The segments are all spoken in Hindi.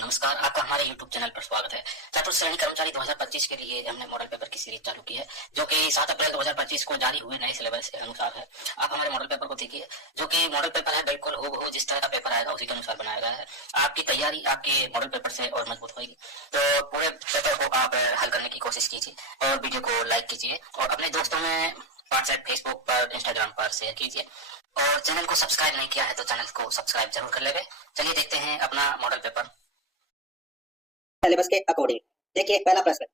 नमस्कार, आपका हमारे YouTube चैनल पर स्वागत है। चतुर्थ श्रेणी कर्मचारी 2025 के लिए हमने मॉडल पेपर की सीरीज चालू की है, जो कि 7 अप्रैल 2025 को जारी हुए नए सिलेबस के अनुसार है। आप हमारे मॉडल पेपर को देखिए, जो कि मॉडल पेपर है बिल्कुल हूबहू जिस तरह का पेपर आएगा उसी के अनुसार बनाया गया है। आपकी तैयारी आपके मॉडल पेपर से और मजबूत होगी। तो पूरे पेपर को आप हल करने की कोशिश कीजिए और वीडियो को लाइक कीजिए और अपने दोस्तों में व्हाट्सएप, फेसबुक पर, इंस्टाग्राम पर शेयर कीजिए। और चैनल को सब्सक्राइब नहीं किया है तो चैनल को सब्सक्राइब जरूर कर लेंगे। चलिए देखते हैं अपना मॉडल पेपर सिलेबस के अकॉर्डिंग। देखिए पहला प्रश्न,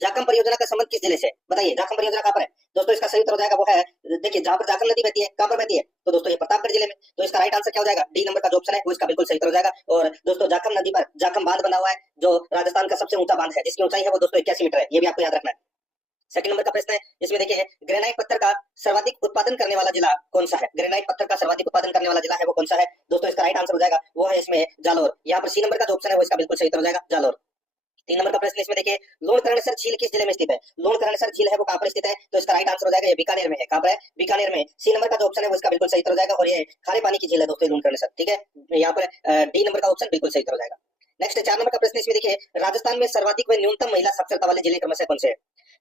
जाखम परियोजना का संबंध किस जिले से? बताइए जाखम परियोजना कहां पर है? दोस्तों इसका सही उत्तर हो जाएगा वो है, देखिए जहां पर जाखम नदी बहती है, कहां पर बहती है? तो दोस्तों ये प्रतापगढ़ जिले में। तो इसका राइट आंसर क्या हो जाएगा? डी नंबर का जो ऑप्शन है वो इसका बिल्कुल सही उत्तर हो जाएगा। और दोस्तों जाखम नदी पर जाखम बांध बना हुआ है, जो राजस्थान का सबसे ऊंचा बांध है, जिसकी ऊंचाई है वो दोस्तों 81 मीटर है। ये भी आपको याद रखना है। सेकंड नंबर का प्रश्न है, इसमें देखिए ग्रेनाइट पत्थर का सर्वाधिक उत्पादन करने वाला जिला कौन सा है? ग्रेनाइट पत्थर का सर्वाधिक उत्पादन करने वाला जिला है वो कौन सा है? दोस्तों इसका राइट आंसर हो जाएगा वो है इसमें जालोर। यहाँ पर सी नंबर का जो ऑप्शन है वो इसका बिल्कुल सही उत्तर हो जाएगा, जालोर। 3 नंबर का प्रश्न इसमें देखिए, लूणकरणसर झील किस जिले में स्थित है? लूणकरणसर झील है वो कहां पर स्थित है? तो इसका राइट आंसर हो जाएगा ये बीकानेर में है। कहां पर है? बीकानेर में। सी नंबर का जो ऑप्शन है वो इसका बिल्कुल सही उत्तर हो जाएगा और ये खारे पानी की झील है दोस्तों लूणकरणसर। ठीक है, यहाँ पर डी नंबर का ऑप्शन बिल्कुल सही उत्तर हो जाएगा। नेक्स्ट 4 नंबर का प्रश्न इसमें देखिए, राजस्थान में सर्वाधिक व न्यूनतम महिला साक्षरता वाले जिले क्रमशः कौन से है?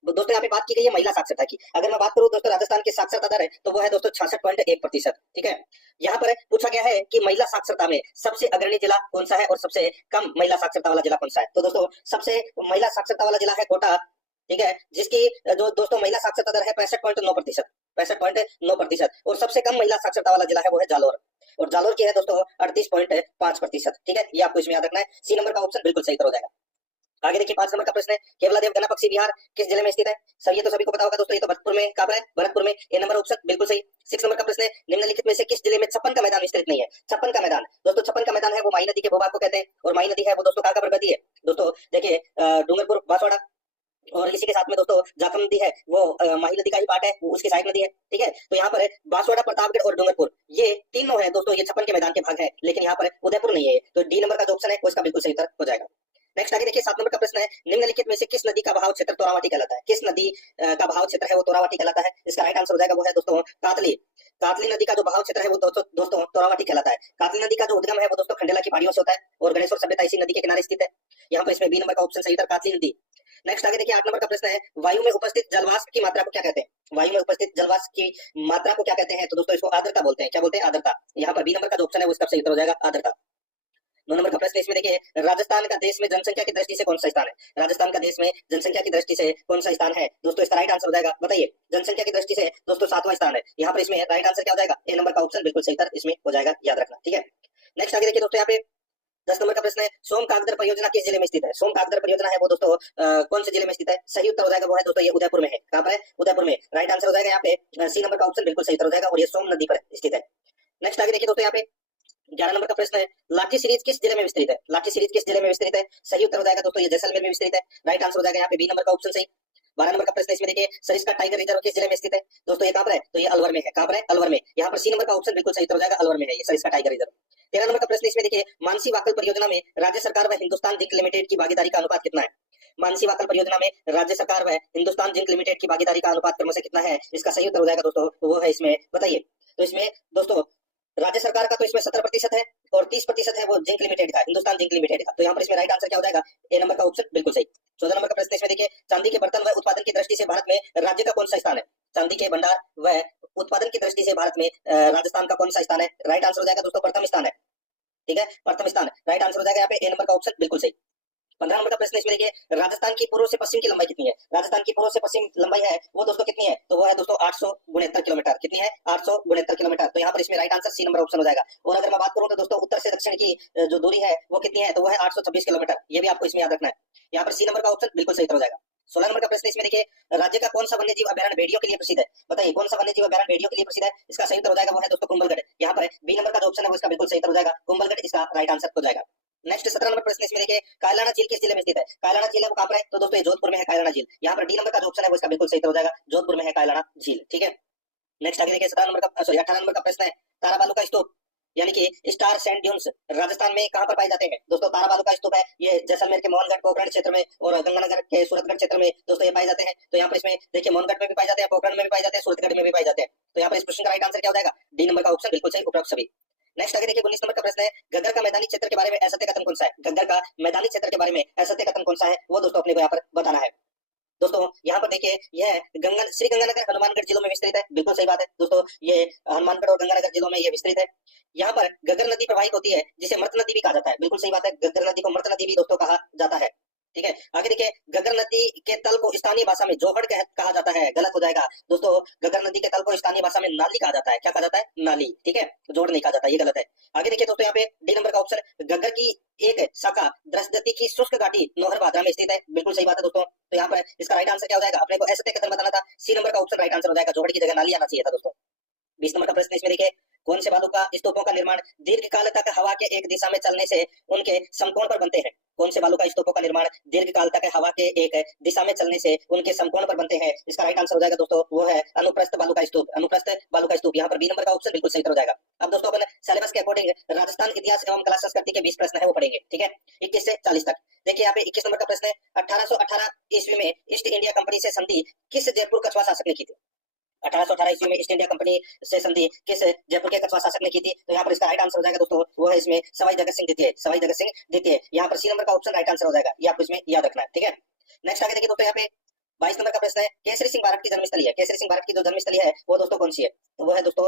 दोस्तों यहाँ पे बात की गई है महिला साक्षरता की। अगर मैं बात करूं दोस्तों राजस्थान की साक्षरता दर है तो वो है दोस्तों 66.1%। ठीक है, यहाँ पर पूछा गया है कि महिला साक्षरता में सबसे अग्रणी जिला कौन सा है और सबसे कम महिला साक्षरता वाला जिला कौन सा है? तो दोस्तों सबसे महिला साक्षरता वाला जिला है कोटा। ठीक है, जिसकी जो दोस्तों महिला साक्षरता दर है 65.9%, 65.9%। और सबसे कम महिला साक्षरता वाला जिला है वो है जालोर, और जालोर की है दोस्तों 38.5%। ठीक है, ये आपको इसमें याद रखना है। सी नंबर का ऑप्शन बिल्कुल सही उत्तर हो जाएगा। आगे देखिए 5 नंबर का प्रश्न है, केवलादेव गना पक्षी विहार किस जिले में स्थित है? सब ये तो सभी को पता होगा दोस्तों, ये तो भरतपुर में। कहां पर है? भरतपुर में। ए नंबर ऑप्शन बिल्कुल सही। 6 नंबर का प्रश्न है, निम्नलिखित में से किस जिले में छप्पन का मैदान विस्तृत नहीं है? छप्पन का मैदान, दोस्तों छप्पन का मैदान है वो माई नदी के भूभाग को कहते हैं, और माई नदी है वो दोस्तों कहां पर बहती है? दोस्तों देखिए डूंगरपुर, बांसवाड़ा, और इसी के साथ में दोस्तों जाखम नदी है वो माही नदी का ही पार्ट है, वो उसकी साइड नदी है। ठीक है, तो यहाँ पर बांसवाड़ा, प्रतापगढ़ और डूंगरपुर ये तीनों है दोस्तों, ये छप्पन के मैदान के भाग है, लेकिन यहाँ पर उदयपुर नहीं है। तो डी नंबर का जो ऑप्शन है वो इसका बिल्कुल सही उत्तर हो जाएगा। नेक्स्ट आगे देखिए 7 नंबर का प्रश्न है, निम्नलिखित में से किस नदी का बहाव क्षेत्र तोरावाटी कहलाता है? किस नदी का बहाव क्षेत्र है वो तोरावाटी कहलाता है? इसका राइट आंसर हो जाएगा वो है दोस्तों कातली। कातली नदी का जो बहाव क्षेत्र है वो दोस्तों तोरावाटी कहलाता है। कातली नदी का जो उद्गम है वो दोस्तों खंडेला की पहाड़ियों से होता है, और गणेश्वर सभ्यता इसी नदी के किनारे स्थित है। यहाँ पर इसमें बी नंबर का ऑप्शन सही था, कातली नदी। नेक्स्ट आगे देखिए 8 नंबर का प्रश्न है, वायु में उपस्थित जलवाष्प की मात्रा को क्या कहते हैं? वायु में उपस्थित जलवाष्प की मात्रा को क्या कहते हैं? तो दोस्तों इसको आर्द्रता बोलते हैं। क्या बोलते हैं? आर्द्रता। यहाँ पर बी नंबर का जो ऑप्शन है वो इसका सही उत्तर हो जाएगा, आर्द्रता। 9 नंबर का प्रश्न इसमें देखिए, राजस्थान का देश में जनसंख्या की दृष्टि से कौन सा स्थान है? राजस्थान का देश में जनसंख्या की दृष्टि से कौन सा स्थान है? दोस्तों इसका राइट आंसर हो जाएगा, बताइए जनसंख्या की दृष्टि से दोस्तों 7वां स्थान है। यहाँ पर इसमें राइट आंसर क्या हो जाएगा? ए नंबर का ऑप्शन बिल्कुल सही उत्तर इसमें हो जाएगा, याद रखना। ठीक है, नेक्स्ट आगे देखिए दोस्तों, यहाँ पे 10 नंबर का प्रश्न है, सोम कागदर परियोजना किस जिले में स्थित है? सोम कागदर परियोजना है वो दोस्तों कौन से जिले में स्थित है? सही उत्तर हो जाएगा वो है दोस्तों ये उदयपुर में है। कहां पर है? उदयपुर में। राइट आंसर हो जाएगा यहाँ पे सी नंबर का ऑप्शन बिल्कुल सही उत्तर हो जाएगा, और ये सोम नदी पर स्थित है। नेक्स्ट आगे देखिए दोस्तों, यहाँ पे 11 नंबर का प्रश्न है, लाठी सीरीज किस जिले में विस्तृत है? लाठी सीरीज किस जिले में विस्तृत है? सही उत्तर हो जाएगा दोस्तों ये जैसलमेर में विस्तृत है। राइट आंसर हो जाएगा यहाँ पे बी नंबर का ऑप्शन सही। 12 नंबर का प्रश्न इसमें देखिए, सरिस्का टाइगर रिजर्व किस जिले में स्थित है? दोस्तों ये कहां पर है? तो ये अलवर में है। कहां पर है? अलवर में। यहाँ पर सी नंबर का ऑप्शन बिल्कुल सही उत्तर हो जाएगा, अलवर में है ये सरिस्का टाइगर रिजर्व। 13 नंबर का प्रश्न इसमें देखिए, मानसी वाकल परियोजना में राज्य सरकार व हिंदुस्तान जिंक लिमिटेड की भागीदारी का अनुपात कितना है? मानसी वाकल परियोजना में राज्य सरकार व हिंदुस्तान जिंक लिमिटेड की भागीदारी का अनुपात क्रमशः कितना है? इसका सही उत्तर हो जाएगा दोस्तों वो है इसमें, बताइए। तो इसमें दोस्तों राज्य सरकार का तो इसमें 70% है, और 30% है वो जिंक लिमिटेड का, हिंदुस्तान जिंक लिमिटेड का। तो यहाँ पर इसमें राइट आंसर क्या हो जाएगा? ए नंबर का ऑप्शन बिल्कुल सही। 14 नंबर का प्रश्न इसमें देखिए, चांदी के बर्तन व उत्पादन की दृष्टि से भारत में राज्य का कौन सा स्थान है? चांदी के भंडार व उत्पादन की दृष्टि से भारत में राजस्थान का कौन सा स्थान है? राइट आंसर हो जाएगा दोस्तों प्रथम स्थान है। ठीक है, प्रथम स्थान। राइट आंसर हो जाएगा यहाँ पे ए नंबर का ऑप्शन बिल्कुल सही। 15 नंबर का प्रश्न इसमें देखिए, राजस्थान की पूर्व से पश्चिम की लंबाई कितनी है? राजस्थान की पूर्व से पश्चिम लंबाई है वो दोस्तों कितनी है? तो वो है दोस्तों 869 किलोमीटर। कितनी है? 869 किलोमीटर। तो यहाँ पर इसमें right answer C number option हो जाएगा। और अगर मैं बात करूं तो दोस्तों उत्तर से दक्षिण की जो दूरी है वो कितनी है? तो वो है 826 किलोमीटर। ये भी आपको इसमें याद रखना है। यहाँ पर सी नंबर का ऑप्शन बिल्कुल सही उत्तर हो जाएगा। 16 नंबर का प्रश्न इसमें देखिए, राज्य का कौन सा वन्य जीव अभ्यारण्य भेड़ियों के लिए प्रसिद्ध है? बताइए कौन सा वन्य जीव अभ्यारण्य भेड़ियों के लिए प्रसिद्ध है? इसका सही उत्तर हो जाएगा वो है दोस्तों कुंभलगढ़। यहाँ पर बी नंबर का जो ऑप्शन है वो इसका बिल्कुल सही उत्तर हो जाएगा, कुंभलगढ़ इसका राइट आंसर हो जाएगा। नेक्स्ट 17 नंबर प्रश्न इसमें देखिए, कायलाना झील किस जिले में स्थित है? कायलाना झील है वो कहां पर है? तो दोस्तों ये जोधपुर में है कायलाना झील। यहाँ पर डी नंबर का जो ऑप्शन है वो इसका बिल्कुल सही उत्तर हो जाएगा, जोधपुर में है कायलाना झील। ठीक है, नेक्स्ट आगे देखिए 17 नंबर का 18 नंबर का प्रश्न है, ताराबालू का स्तूप यानी कि स्टार सैंड ड्यून्स राजस्थान में कहां पर पाए जाते हैं? दोस्तों ताराबालू का स्तूप है ये जैसलमेर के मोहनगढ़ पोखरण क्षेत्र में और गंगानगर के सूरतगढ़ क्षेत्र में दोस्तों ये पाए जाते हैं। तो यहाँ पर इसमें देखिए मोहनगढ़ में भी पाए जाते हैं, पोखरण में भी पाए जाते हैं, सूरतगढ़ में भी पाए जाते हैं। तो यहाँ पर इस प्रश्न का राइट आंसर क्या हो जाएगा? डी नंबर का ऑप्शन बिल्कुल सही, उपरोक्त सभी। नेक्स्ट आगे देखिए 19 नंबर का प्रश्न है, गग्गर का मैदानी क्षेत्र के बारे में असत्य कथन कौन सा है? गग्गर का मैदानी क्षेत्र के बारे में असत्य कथन कौन सा है, वो दोस्तों अपने को यहाँ पर बताना है। दोस्तों यहाँ पर देखिए यह श्री गंगानगर हनुमानगढ़ जिलों में विस्तृत है, बिल्कुल सही बात है दोस्तों, ये हनुमानगढ़ और गंगानगर जिलों में ये विस्तृत है। यहाँ पर गग्गर नदी प्रवाहित होती है जिसे मृत नदी भी कहा जाता है, बिल्कुल सही बात है, गग्गर नदी को मृत नदी भी दोस्तों कहा जाता है। ठीक है, आगे देखिए गग्गर नदी के तल को स्थानीय भाषा में जोहड़ कहा जाता है, गलत हो जाएगा दोस्तों, गग्गर नदी के तल को स्थानीय भाषा में नाली कहा जाता है, क्या कहा जाता है? नाली, ठीक है, जोड़ नहीं कहा जाता, ये गलत है। आगे देखिए दोस्तों यहाँ पे डी नंबर का ऑप्शन, गग्गर की एक शाखा द्रष्टदत्ती की शुष्क घाटी नौहर भादरा में स्थित है, बिल्कुल सही बात है दोस्तों। तो यहाँ पर इसका राइट आंसर क्या हो जाएगा? अपने को ऐसे कथन बताना था, सी नंबर का ऑप्शन राइट आंसर हो जाएगा, जोहड़ की जगह नाली आना चाहिए था दोस्तों। 20 नंबर का प्रश्न इसमें देखिए, कौन से बालू का स्तूपों का निर्माण दीर्घकाल तक हवा के एक दिशा में चलने से उनके समकोण पर बनते हैं? कौन से बालू का स्तूपों का निर्माण दीर्घकाल तक हवा के एक दिशा में चलने से उनके समकोण पर बनते हैं? इसका राइट आंसर हो जाएगा दोस्तों, वो है अनुप्रस्थ बालू का स्तूप, अनुप्रस्थ बालू का स्तूप। यहाँ पर बी नंबर का ऑप्शन बिल्कुल सही हो जाएगा। अब दोस्तों अपन सिलेबस के अकॉर्डिंग राजस्थान इतिहास एवं कला संस्कृति के 20 प्रश्न है वो पढ़ेंगे, ठीक है, 21 से 40 तक। देखिए यहाँ पे 21 नंबर का प्रश्न है, 1818 ईस्वी में ईस्ट इंडिया कंपनी से संधि किस जयपुर कछवा शासक ने की थी? 1818 ईस्वी में ईस्ट इंडिया कंपनी से संधि किस जयपुर के कछवा शासक ने की थी? तो यहाँ पर इसका राइट आंसर हो जाएगा दोस्तों, वो है इसमें सवाई जगत सिंह द्वितीय, सवाई जगत सिंह द्वितीय। यहाँ पर सी नंबर का ऑप्शन राइट आंसर हो जाएगा, ये आपको इसमें याद रखना है, ठीक है। नेक्स्ट आगे देखिए दोस्तों, यहाँ पे 22 नंबर का प्रश्न है, केसरी सिंह भारत की जन्मस्थली है, केसरी सिंह भारत की जो जन्मस्थली है वो दोस्तों कौन सी है? तो वो है दोस्तों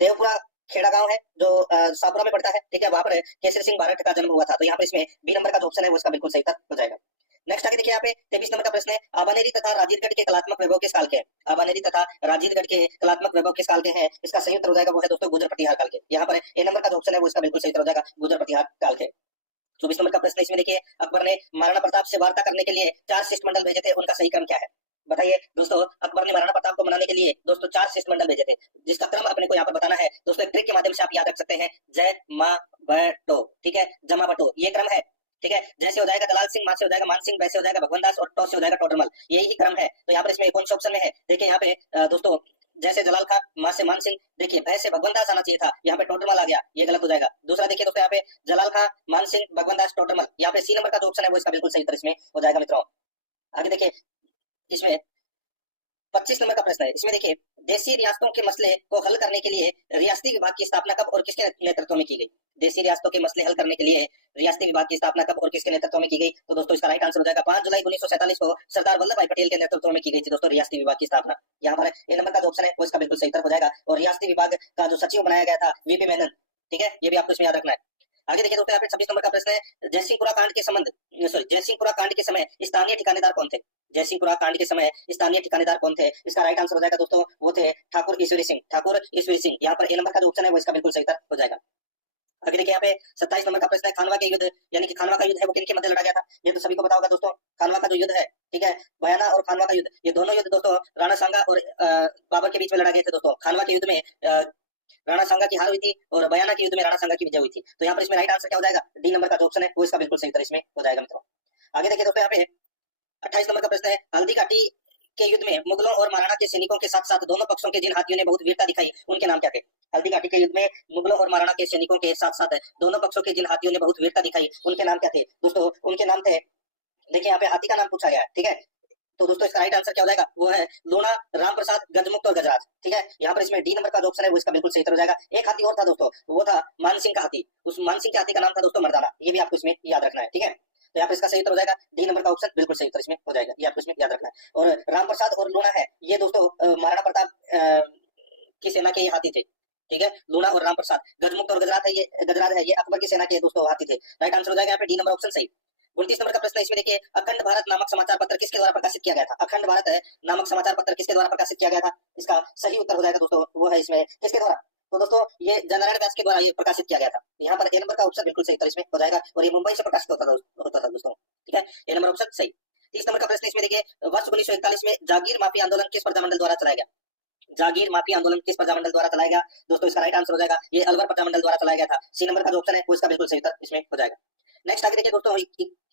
देवपुरा खेड़ा गांव है जो सापुरा में पड़ता है, ठीक है, वहां पर केसरी सिंह भारत का जन्म हुआ था। तो यहाँ पर इसमें बी नंबर का जो ऑप्शन है वो इसका बिल्कुल सही उत्तर हो जाएगा। नेक्स्ट आगे देखिए यहाँ पे 23 नंबर का प्रश्न है, आबानेरी तथा राजीवगढ़ के कलात्मक वैभव किस काल के हैं? आबानेरी तथा राजीवगढ़ के कलात्मक वैभव किस काल के हैं? इसका सही उत्तर हो जाएगा वो है दोस्तों गुर्जर प्रतिहार काल के। यहाँ पर ए नंबर का जो ऑप्शन है वो इसका बिल्कुल सही उत्तर हो जाएगा, गुर्जर प्रतिहार काल के। 24 नंबर का प्रश्न इसमें देखिए, अकबर ने महाराणा प्रताप से वार्ता करने के लिए 4 शिष्टमंडल भेजे थे, उनका सही क्रम क्या है? बताइए दोस्तों, अकबर ने महाराणा प्रताप को मनाने के लिए दोस्तों 4 शिष्टमंडल भेजे थे, जिसका क्रम अपने को यहाँ पर बताना है दोस्तों। एक ट्रिक के माध्यम से आप याद रख सकते हैं, जय मा बटो, ठीक है, जमा बटो, ये क्रम है, ठीक है। जैसे हो जाएगा दलाल सिंह, मां से हो जाएगा मान सिंह, वैसे हो जाएगा भगवान दास और टॉस से हो जाएगा टोडरमल, यही क्रम है। तो यहाँ पर इसमें कौन सा ऑप्शन में है? देखिए यहाँ पे दोस्तों जैसे जलाल खां, मां से मान सिंह, देखिए भय से भगवान दास आना चाहिए था, यहाँ पे टोडरमल आ गया, ये गलत हो जाएगा। दूसरा देखिए दोस्तों यहाँ पे जलाल खां, मान सिंह, भगवान दास, टोडरमल, यहाँ पे सी नंबर का जो ऑप्शन है वो इसका बिल्कुल सही उत्तर इसमें हो जाएगा मित्रों। आगे देखिए इसमें 25 नंबर का प्रश्न है, इसमें देखिए देशी रियासतों के मसले को हल करने के लिए रियासती विभाग की स्थापना कब और किसके नेतृत्व में की गई? देशी रियासतों के मसले हल करने के लिए रियासती विभाग की स्थापना कब और किसके नेतृत्व में की गई? तो दोस्तों इसका राइट आंसर हो जाएगा 5 जुलाई 1947 को सरदार वल्लभ भाई पटेल के नेतृत्व में की गई थी दोस्तों रियासती विभाग की स्थापना। यहाँ पर ए नंबर का जो ऑप्शन है वो इसका बिल्कुल सही उत्तर हो जाएगा। और रियासती विभाग का जो सचिव बनाया गया था वीपी मेनन, ठीक है, ये भी आपको इसमें याद रखना है। आगे देखिए दोस्तों यहाँ पे 26 नंबर का प्रश्न है, जयसिंहपुरा कांड के संबंध जयसिंहपुरा कांड के समय स्थानीय ठिकानेदार कौन थे? जयसिंहपुरा कांड के समय स्थानीय ठिकानेदार कौन थे? इसका राइट आंसर हो जाएगा दोस्तों, वो थे ठाकुर ईश्वरी सिंह, ठाकुर ईश्वरी सिंह। यहाँ पर ए नंबर का जो ऑप्शन है वो इसका बिल्कुल सही उत्तर हो जाएगा। आगे देखिए यहाँ पे 27 नंबर का प्रश्न है, खानवा के युद्ध यानी कि खानवा का युद्ध है वो किनके मध्य लड़ा गया था? ये तो सभी को पता होगा दोस्तों, खानवा का जो युद्ध है, ठीक है, बयाना और खानवा का युद्ध, ये दोनों युद्ध दोस्तों राणा सांगा और बाबर के बीच में लड़ा गए थे दोस्तों। खानवा के युद्ध में राणा सांगा की हार हुई थी और बयाना के युद्ध में राणा सांगा की विजय हुई थी। तो यहाँ पर इसमें राइट आंसर क्या हो जाएगा? डी नंबर का जो ऑप्शन है वो इसका बिल्कुल सही उत्तर इसमें हो जाएगा मित्रों। आगे देखिए दोस्तों यहाँ पे 28 नंबर का प्रश्न है, हल्दी घाटी के युद्ध में मुगलों और महाराणा के सैनिकों के साथ साथ दोनों पक्षों के जिन हाथियों ने बहुत वीरता दिखाई उनके नाम क्या थे? हल्दी घाटी के युद्ध में मुगलों और महाराणा के सैनिकों के साथ साथ दोनों पक्षों के जिन हाथियों ने बहुत वीरता दिखाई उनके नाम क्या थे? दोस्तों उनके नाम थे, देखिए यहाँ पे हाथी का नाम पूछा गया है, ठीक है, तो दोस्तों इसका राइट आंसर क्या हो जाएगा? वो है लूणा, राम प्रसाद, गजमुक्त और गजराज, ठीक है। यहाँ पर इसमें डी नंबर का जो ऑप्शन है वो इसका बिल्कुल सही उत्तर हो जाएगा। एक हाथी और था दोस्तों, वो था मानसिंह का हाथी, उस मानसिंह के हाथी का नाम था दोस्तों मर्दाना, ये भी आपको इसमें याद रखना है, ठीक है। तो यहाँ पर इसका सही उत्तर हो जाएगा डी नंबर का ऑप्शन बिल्कुल सही उत्तर इसमें हो जाएगा, ये आपको इसमें याद रखना है। और राम प्रसाद और लूणा है ये दोस्तों महाराणा प्रताप की सेना के हाथी थे, ठीक है, लूणा और राम प्रसाद। गजमुक्त और गजराज है ये अकबर की सेना के दोस्तों हाथी थे। राइट आंसर हो जाएगा यहाँ पे डी नंबर ऑप्शन सही। 29 नंबर का प्रश्न इसमें देखिए, अखंड भारत नामक समाचार पत्र किसके द्वारा प्रकाशित किया गया था? अखंड भारत नामक समाचार पत्र किसके द्वारा प्रकाशित किया गया था? इसका सही उत्तर हो जाएगा दोस्तों, वो है इसमें किसके द्वारा? तो दोस्तों ये जननारायण व्यास के द्वारा ये प्रकाशित किया गया था। यहाँ पर ए नंबर का ऑप्शन बिल्कुल सही उत्तर इसमें हो जाएगा और ये मुंबई से प्रकाशित होता था दोस्तों, ठीक है, ए नंबर ऑप्शन सही। 30 नंबर का प्रश्न इसमें देखिए, वर्ष 1941 में जागीर माफी आंदोलन किस प्रजामंडल द्वारा चलाया गया? जागीर माफी आंदोलन किस प्रजामंडल द्वारा चलाया गया? दोस्तों इसका राइट आंसर हो जाएगा ये अलवर प्रजामंडल द्वारा चलाया गया था। सी नंबर का जो ऑप्शन है वो इसका बिल्कुल सही उत्तर इसमें हो जाएगा। नेक्स्ट आगे देखिए दोस्तों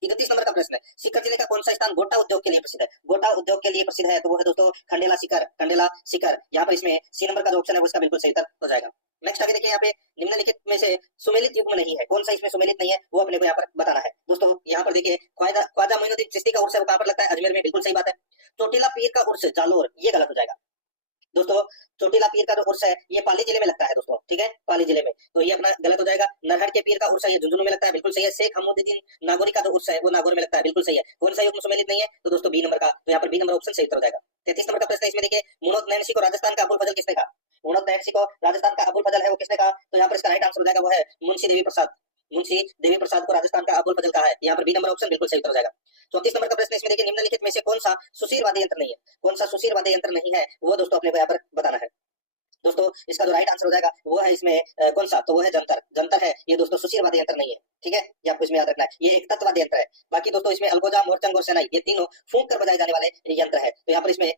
31 नंबर का प्रश्न है, सीकर जिले का कौन सा स्थान गोटा उद्योग के लिए प्रसिद्ध है? गोटा उद्योग के लिए प्रसिद्ध है तो वो है दोस्तों खंडेला सीकर, खंडेला सीकर। यहाँ पर इसमें सी नंबर का जो ऑप्शन है वो इसका बिल्कुल सही उत्तर हो जाएगा। नेक्स्ट आगे देखिए यहाँ पे निम्नलिखित में से सुमेलित युग्म नहीं है, कौन सा इसमें सुमेलित नहीं है वो अपने को यहाँ पर बताना है। दोस्तों यहाँ पर देखिए ख्वाजा मोइनुद्दीन चिश्ती का उर्स है वो कहाँ पर लगता है? अजमेर में, बिल्कुल सही बात है। चोटिला पीर का उर्स जालोर, ये गलत हो जाएगा। दोस्तों चोटीला पीर का जो उर्स है ये पाली जिले में लगता है दोस्तों, ठीक है, पाली जिले में, तो ये अपना गलत हो जाएगा। नरहट के पीर का उर्स है ये झुंझुनू में लगता है, बिल्कुल सही है। शेख हमउद्दीन नागौरी का जो उर्स है वो नागौर में लगता है, बिल्कुल सही है। कौन सा युग्म सुमेलित नहीं है, तो दोस्तों बी नंबर का, तो यहाँ पर बी नंबर ऑप्शन सही उत्तर हो जाएगा। 33 नंबर का प्रश्न है, इसमें देखिए मुनोत नैनसी को राजस्थान का अबुल फजल किसने कहा? मुनोत नैनसी को राजस्थान का अबुल फजल है वो किसने कहा? तो यहाँ पर इसका राइट आंसर हो जाएगा वो है मुंशी देवी प्रसाद। मुंशी देवी प्रसाद को राजस्थान का अबुल फजल कहा है, यहाँ पर बी नंबर ऑप्शन बिल्कुल सही उत्तर हो जाएगा। 34 नंबर का प्रश्न इसमें देखिए निम्नलिखित में से कौन सा सुशीर वाद्य यंत्र नहीं है? कौन सा सुशीर वाद्य यंत्र नहीं है वो दोस्तों अपने को यहाँ पर बताना है। दोस्तों इसका जो राइट आंसर हो जाएगा वो है इसमें कौन सा, तो वो है जंतर। जंतर है ये दोस्तों सुशीर वाद्य यंत्र नहीं है, ठीक है, ये आपको इसमें याद रखना है। ये एक तत्वाद्य यंत्र है। बाकी दोस्तों इसमें अलगोजा, मोरचंग और सेनाई ये तीनों फूंक कर बजाए जाने वाले यंत्र है, तो यहाँ पर इसमें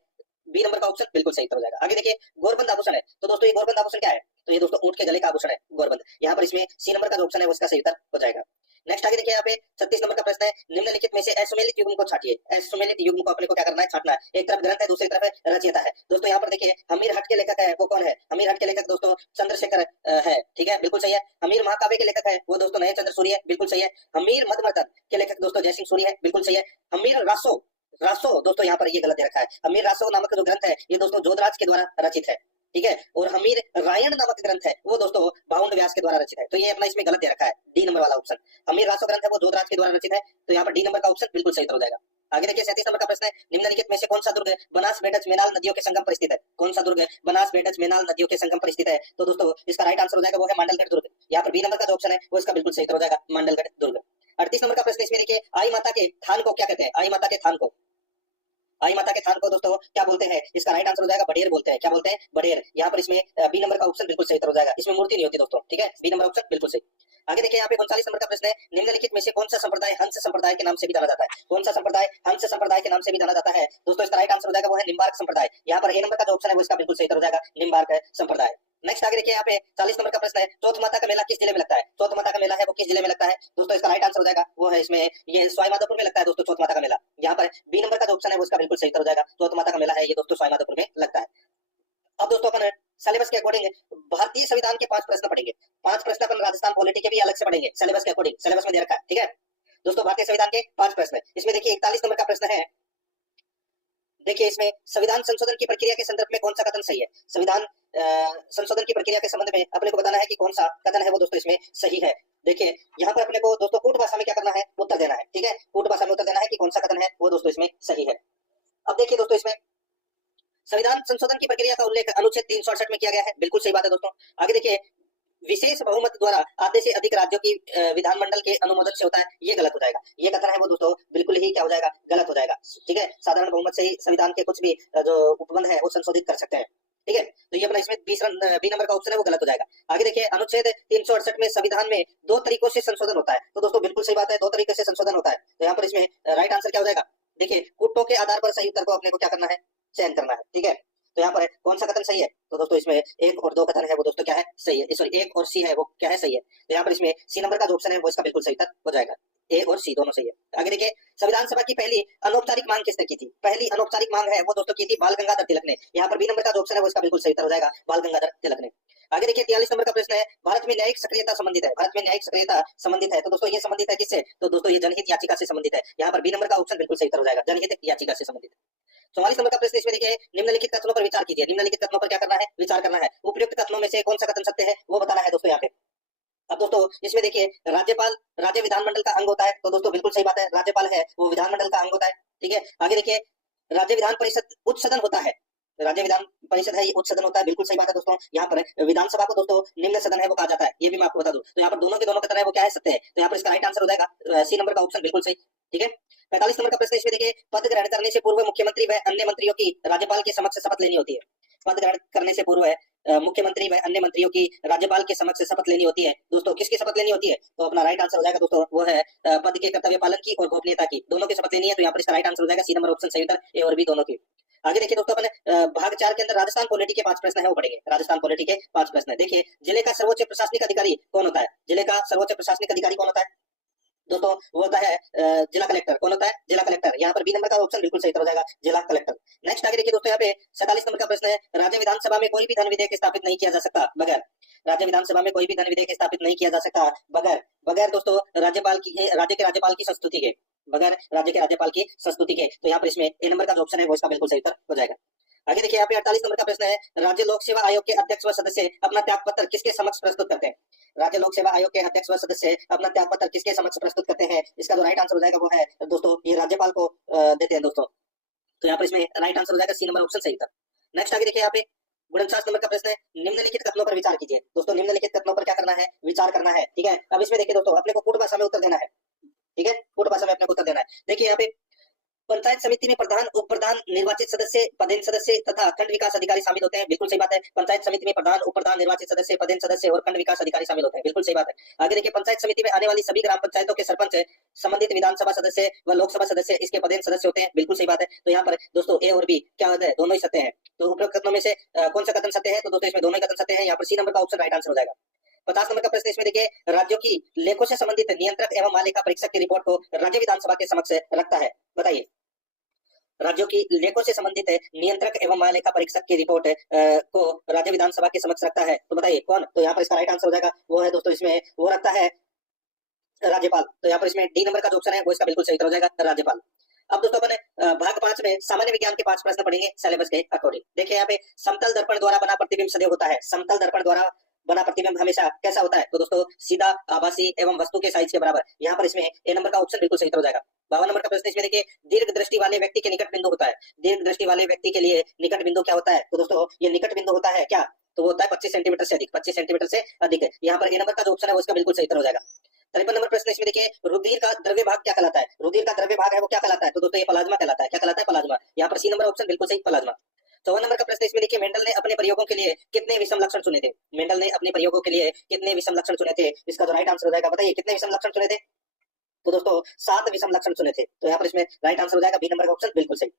बी नंबर का ऑप्शन बिल्कुल सही उत्तर हो जाएगा। आगे देखिए गोरबंद आभूषण है, तो दोस्तों ये गोरबंद आभूषण क्या है, तो ये दोस्तों ऊंट के गले का आभूषण है गोरबंद। यहाँ पर इसमें सी नंबर का जो ऑप्शन है वो इसका सही उत्तर हो जाएगा। नेक्स्ट आगे देखिए यहाँ पे 36 नंबर का प्रश्न है, निम्नलिखित में से असुमेलित युग्म को छाटिए। असुमेलित युग्म को अपने को क्या करना है, छाटना है। एक तरफ ग्रंथ है, दूसरी तरफ है रचयिता है। दोस्तों यहाँ पर देखिए हमीर हट के लेखक है वो कौन है? हमीर हट के लेखक दोस्तों चंद्रशेखर है, ठीक है, बिल्कुल सही है। हमीर महाकाव्य के लेखक है वो दोस्तों नए चंद्र सूर्य है, बिल्कुल सही है। हमीर मधुमर्तन के लेखक दोस्तों जयसिंह सूर्य है, बिल्कुल सही है। हमीर रासो, रासो दोस्तों यहाँ पर ये गलत दे रखा है। हमीर रासो नामक जो ग्रंथ है ये दोस्तों जोधराज के द्वारा रचित है, ठीक है, और हमीर रायण नामक ग्रंथ है वो दोस्तों बाउंड व्यास के द्वारा रचित है, तो ये अपना इसमें गलत दे रखा है, डी नंबर वाला ऑप्शन। हमीर रासो ग्रंथ है वो जोधराज के द्वारा रचित है, तो यहाँ पर डी नंबर का ऑप्शन बिल्कुल सही हो जाएगा। आगे देखिए 37 नंबर का प्रश्न है, निम्नलिखित में से कौन सा दुर्ग बनास बेटच मेनाल नदियों के संगम पर स्थित है? कौन सा दुर्ग बनास बेटच मेनाल नदियों के संगम पर स्थित है? तो दोस्तों इसका राइट आंसर हो जाएगा वो है मांडलगढ़ दुर्ग। यहाँ पर बी नंबर का जो ऑप्शन है वो इसका बिल्कुल सही हो जाएगा, मांडलगढ़ दुर्ग। 38 नंबर का प्रश्न इसमें देखिए आई माता के थान को क्या कहते हैं? आई माता के थान को, आई माता के थान को दोस्तों क्या बोलते हैं? इसका राइट आंसर हो जाएगा बडेर बोलते हैं। क्या बोलते हैं? बडेर। यहाँ पर इसमें बी नंबर का ऑप्शन बिल्कुल सही हो जाएगा, इसमें मूर्ति नहीं होती दोस्तों, ठीक है, बी नंबर ऑप्शन बिल्कुल सही। आगे देखिए यहाँ पे 39 नंबर का प्रश्न है, निम्नलिखित में से कौन सा संप्रदाय हंस संप्रदाय के नाम से भी जाना जाता है? कौन सा संप्रदाय हंस संप्रदाय के नाम से भी जाना जाता है? दोस्तों इसका राइट आंसर हो जाएगा वो है निम्बार्क संप्रदाय। यहाँ पर ए नंबर का जो ऑप्शन है वो इसका बिल्कुल सही हो जाएगा, निम्बार्क संप्रदाय। नेक्स्ट आगे देखिए यहाँ पे 40 नंबर का प्रश्न है, चौथ माता का मेला किस जिले में लगता है? चौथ माता का मेला है वो किस जिले में लगता है? दोस्तों इसका राइट आंसर हो जाएगा वो है इसमें ये सवाई माधोपुर में लगता है दोस्तों चौथ माता का मेला। यहाँ पर बी नंबर का जो ऑप्शन है वो इसका बिल्कुल सही हो जाएगा, चौथ माता का मेला है ये दोस्तों सवाई माधोपुर में लगता है। अब दोस्तों अपन सिलेबस के अकॉर्डिंग भारतीय संविधान के 5 प्रश्न पढ़ेंगे। 5 प्रश्न अपन राजस्थान पॉलिटी के भी अलग से पढ़ेंगे सिलेबस के अकॉर्डिंग, सिलेबस में दे रखा है, ठीक है। दोस्तों भारतीय संविधान के 5 प्रश्न, इसमें देखिए 41 नंबर का प्रश्न है, देखिए इसमें संविधान संशोधन की प्रक्रिया के संदर्भ में कौन सा कथन सही है? संविधान संशोधन की प्रक्रिया के संबंध में अपने को बताना है कि कौन सा कथन है वो दोस्तों इसमें सही है। देखिए यहाँ पर अपने को दोस्तों कूट भाषा में क्या करना है, उत्तर देना है, ठीक है, कूट भाषा में उत्तर देना है कि कौन सा कथन है वो दोस्तों इसमें सही है। अब देखिए दोस्तों इसमें संविधान संशोधन की प्रक्रिया का उल्लेख अनुच्छेद 368 में किया गया है, बिल्कुल सही बात है दोस्तों। आगे देखिए विशेष बहुमत द्वारा आधे से अधिक राज्यों की विधानमंडल के अनुमोदन से होता है, ये गलत हो जाएगा। ये कथन है वो दोस्तों बिल्कुल ही क्या हो जाएगा, गलत हो जाएगा, ठीक है। साधारण बहुमत से ही संविधान के कुछ भी जो उपबंध है वो संशोधित कर सकते हैं, ठीक है, तो ये अपना इसमें बी नंबर का ऑप्शन है वो गलत हो जाएगा। आगे देखिए अनुच्छेद 368 में संविधान में 2 तरीकों से संशोधन होता है, तो दोस्तों बिल्कुल सही बात है, 2 तरीके से संशोधन होता है। तो यहाँ पर इसमें राइट आंसर क्या हो जाएगा, देखिए कुटों के आधार पर सही उत्तर को अपने को क्या करना है, चयन करना है, ठीक है। तो यहाँ पर कौन सा कथन सही है, तो दोस्तों इसमें 1 और 2 कथन है वो दोस्तों क्या है, सही है, सॉरी 1 और सी है वो क्या है, सही है। तो यहाँ पर इसमें सी नंबर का जो ऑप्शन है वो इसका बिल्कुल सही उत्तर हो जाएगा, ए और सी दोनों सही है। आगे देखिए संविधान सभा की पहली अनौपचारिक मांग किसने की थी? पहली अनौपचारिक मांग है वो दोस्तों की थी बाल गंगाधर तिलक ने। यहाँ पर बी नंबर का जो ऑप्शन है वो इसका बिल्कुल सही उत्तर हो जाएगा, बाल गंगाधर तिलक ने। आगे देखिए 43 नंबर का प्रश्न है, भारत में न्यायिक सक्रियता संबंधित है, भारत में न्यायिक सक्रियता संबंधित है, तो दोस्तों ये संबंधित है किससे, तो दोस्तों ये जनहित याचिका से संबंधित है। यहाँ पर बी नंबर का ऑप्शन बिल्कुल सही उत्तर हो जाएगा, जनहित याचिका से संबंधित। 44 नंबर का प्रश्न इसमें देखिए निम्नलिखित कथनों पर विचार कीजिए। निम्नलिखित कथनों पर क्या करना है, विचार करना है। उपयुक्त कथनों में से कौन सा कथन सत्य है वो बताना है दोस्तों यहाँ पे। अब दोस्तों इसमें देखिए राज्यपाल राज्य विधानमंडल का अंग होता है, तो दोस्तों बिल्कुल सही बात है, राज्यपाल है वो विधानमंडल का अंग होता है, ठीक है। आगे देखिए राज्य विधान परिषद उच्च सदन होता है, राज्य विधान परिषद है ये उच्च सदन होता है, बिल्कुल सही बात है दोस्तों। यहाँ पर विधानसभा को दोस्तों निम्न सदन है वो कहा जाता है, ये भी मैं आपको बता दूं। तो यहाँ पर दोनों के दोनों कथन है वो क्या है, सत्य है। तो यहाँ पर इसका राइट आंसर हो जाएगा सी नंबर का ऑप्शन बिल्कुल सही, ठीक है। 45 नंबर का प्रश्न इसमें देखिए पद ग्रहण करने से पूर्व मुख्यमंत्री व अन्य मंत्रियों की राज्यपाल के समक्ष शपथ लेनी होती है। पद ग्रहण करने से पूर्व मुख्यमंत्री व अन्य मंत्रियों की राज्यपाल के समक्ष शपथ लेनी होती है। दोस्तों किसकी शपथ लेनी होती है, तो अपना राइट आंसर हो जाएगा दोस्तों वो है पद के कर्तव्य पालन की और गोपनीयता की, दोनों की शपथ लेनी है। तो यहाँ पर इसका राइट आंसर हो जाएगा सी नंबर ऑप्शन सही उत्तर, ए और बी दोनों की। आगे देखिए दोस्तों अपन भाग 4 के अंदर राजस्थान पॉलिटी के 5 प्रश्न है वो पढ़ेंगे। राजस्थान पॉलिटी के 5 प्रश्न है। देखिए जिले का सर्वोच्च प्रशासनिक अधिकारी कौन होता है, जिले का सर्वोच्च प्रशासनिक अधिकारी कौन होता है दोस्तों, वो होता है जिला कलेक्टर। कौन होता है, जिला कलेक्टर। यहाँ पर बी नंबर का ऑप्शन बिल्कुल सही हो जाएगा, जिला कलेक्टर। नेक्स्ट आगे देखिए दोस्तों यहाँ पे 47 नंबर का प्रश्न है, राज्य विधानसभा में कोई भी धन विधेयक स्थापित नहीं किया जा सकता बगैर, राज्य विधानसभा में कोई भी धन विधेयक स्थापित नहीं किया जा सकता बगैर दोस्तों राज्यपाल की, राज्य के राज्यपाल की संस्तुति के, बगैर राज्य के राज्यपाल की संस्तुति के। तो यहाँ पर इसमें ए नंबर का जो ऑप्शन है वो इसका बिल्कुल सही उत्तर हो जाएगा। आगे देखिए यहाँ पे 48 नंबर का प्रश्न है, राज्य लोक सेवा आयोग के अध्यक्ष व सदस्य अपना त्याग पत्र किसके समक्ष प्रस्तुत करते हैं? राज्य लोक सेवा आयोग के अध्यक्ष व सदस्य अपना त्याग पत्र किसके समक्ष प्रस्तुत करते हैं? इसका जो राइट आंसर हो जाएगा वो है दोस्तों ये राज्यपाल को देते हैं दोस्तों। तो यहाँ पर इसमें राइट आंसर हो जाएगा सी नंबर ऑप्शन सही था। नेक्स्ट आगे देखिए यहाँ पे 49 नंबर का प्रश्न है, निम्नलिखित कथनों पर विचार कीजिए। दोस्तों निम्नलिखित कथनों पर क्या करना है? विचार करना है, ठीक है। अब इसमें देखिए दोस्तों अपने को पूर्ण भाषा में उत्तर देना है, ठीक है, पूर्ण भाषा में अपने को उत्तर देना है। देखिए यहाँ पे पंचायत समिति में प्रधान, उप प्रधान, निर्वाचित सदस्य, पदेन सदस्य तथा खंड विकास अधिकारी शामिल होते हैं, बिल्कुल सही बात है। पंचायत समिति में प्रधान, उप प्रधान, निर्वाचित सदस्य, पदेन सदस्य और खंड विकास अधिकारी शामिल होते हैं, बिल्कुल सही बात है। आगे देखिए पंचायत समिति में आने वाली सभी ग्राम पंचायतों के सरपंच, संबंधित विधानसभा सदस्य व लोकसभा सदस्य इसके पदेन सदस्य होते हैं, बिल्कुल सही बात है। तो यहाँ पर दोस्तों ए और बी क्या होता है? दोनों ही सत्य है। तो उपरोक्त कथनों में से कौन सा कथन सत्य है? तो दोस्तों इसमें दोनों ही कथन सत्य है। यहाँ पर सी नंबर का ऑप्शन राइट आंसर हो जाएगा। 50 नंबर का प्रश्न इसमें देखिए, राज्यों की लेखों से संबंधित नियंत्रक एवं महालेखा परीक्षक की रिपोर्ट को राज्य विधानसभा के समक्ष रखता है, बताइए। राज्यों की लेखों से संबंधित नियंत्रक एवं महालेखा परीक्षक की रिपोर्ट को राज्य विधानसभा के समक्ष रखता है, तो बताइए कौन? तो यहाँ पर इसका राइट आंसर हो जाएगा वो है दोस्तों इसमें वो रखता है राज्यपाल। तो यहाँ पर इसमें डी नंबर का जो ऑप्शन है वो इसका बिल्कुल सही हो जाएगा, राज्यपाल। अब दोस्तों अपन भाग 5 में सामान्य विज्ञान के 5 प्रश्न पढ़ेंगे सिलेबस के अकॉर्डिंग। देखिए यहाँ पे समतल दर्पण द्वारा बना प्रतिबिंब सदैव होता है। समतल दर्पण द्वारा बना प्रतिबिंब हमेशा कैसा होता है? तो दोस्तों सीधा, आभासी एवं वस्तु के साइज के बराबर। यहाँ पर इसमें ए नंबर का ऑप्शन बिल्कुल सही हो जाएगा। 52 नंबर का प्रश्न इसमें देखिए, दीर्घ दृष्टि वाले व्यक्ति के निकट बिंदु होता है। दीर्घ दृष्टि वाले व्यक्ति के लिए निकट बिंदु क्या होता है? तो दोस्तों ये निकट बिंदु होता है क्या? तो वो होता है 25 सेंटीमीटर से अधिक, 25 सेंटीमीटर से अधिक है। यहाँ पर ए नंबर का जो ऑप्शन है वो इसका बिल्कुल सही हो जाएगा। 53 नंबर प्रश्न इसमें देखिए, रुधिर का द्रव्य भाग क्या कहलाता है? रुधिर का द्रव्य भाग है वो क्या कहलाता है? तो दोस्तों ये प्लाज्मा कहलाता है। क्या कहलाता है? प्लाज्मा। यहाँ पर सी नंबर ऑप्शन बिल्कुल सही, प्लाज्मा। 54 नंबर का प्रश्न इसमें देखिए, मेंडल ने अपने प्रयोगों के लिए कितने विषम लक्षण चुने थे? मेंडल ने अपने प्रयोगों के लिए कितने विषम लक्षण चुने थे? इसका जो राइट आंसर हो जाएगा, बताइए कितने विषम लक्षण चुने थे? तो दोस्तों 7 विषम लक्षण चुने थे। तो यहाँ पर इसमें राइट आंसर हो जाएगा बी नंबर का ऑप्शन बिल्कुल सही।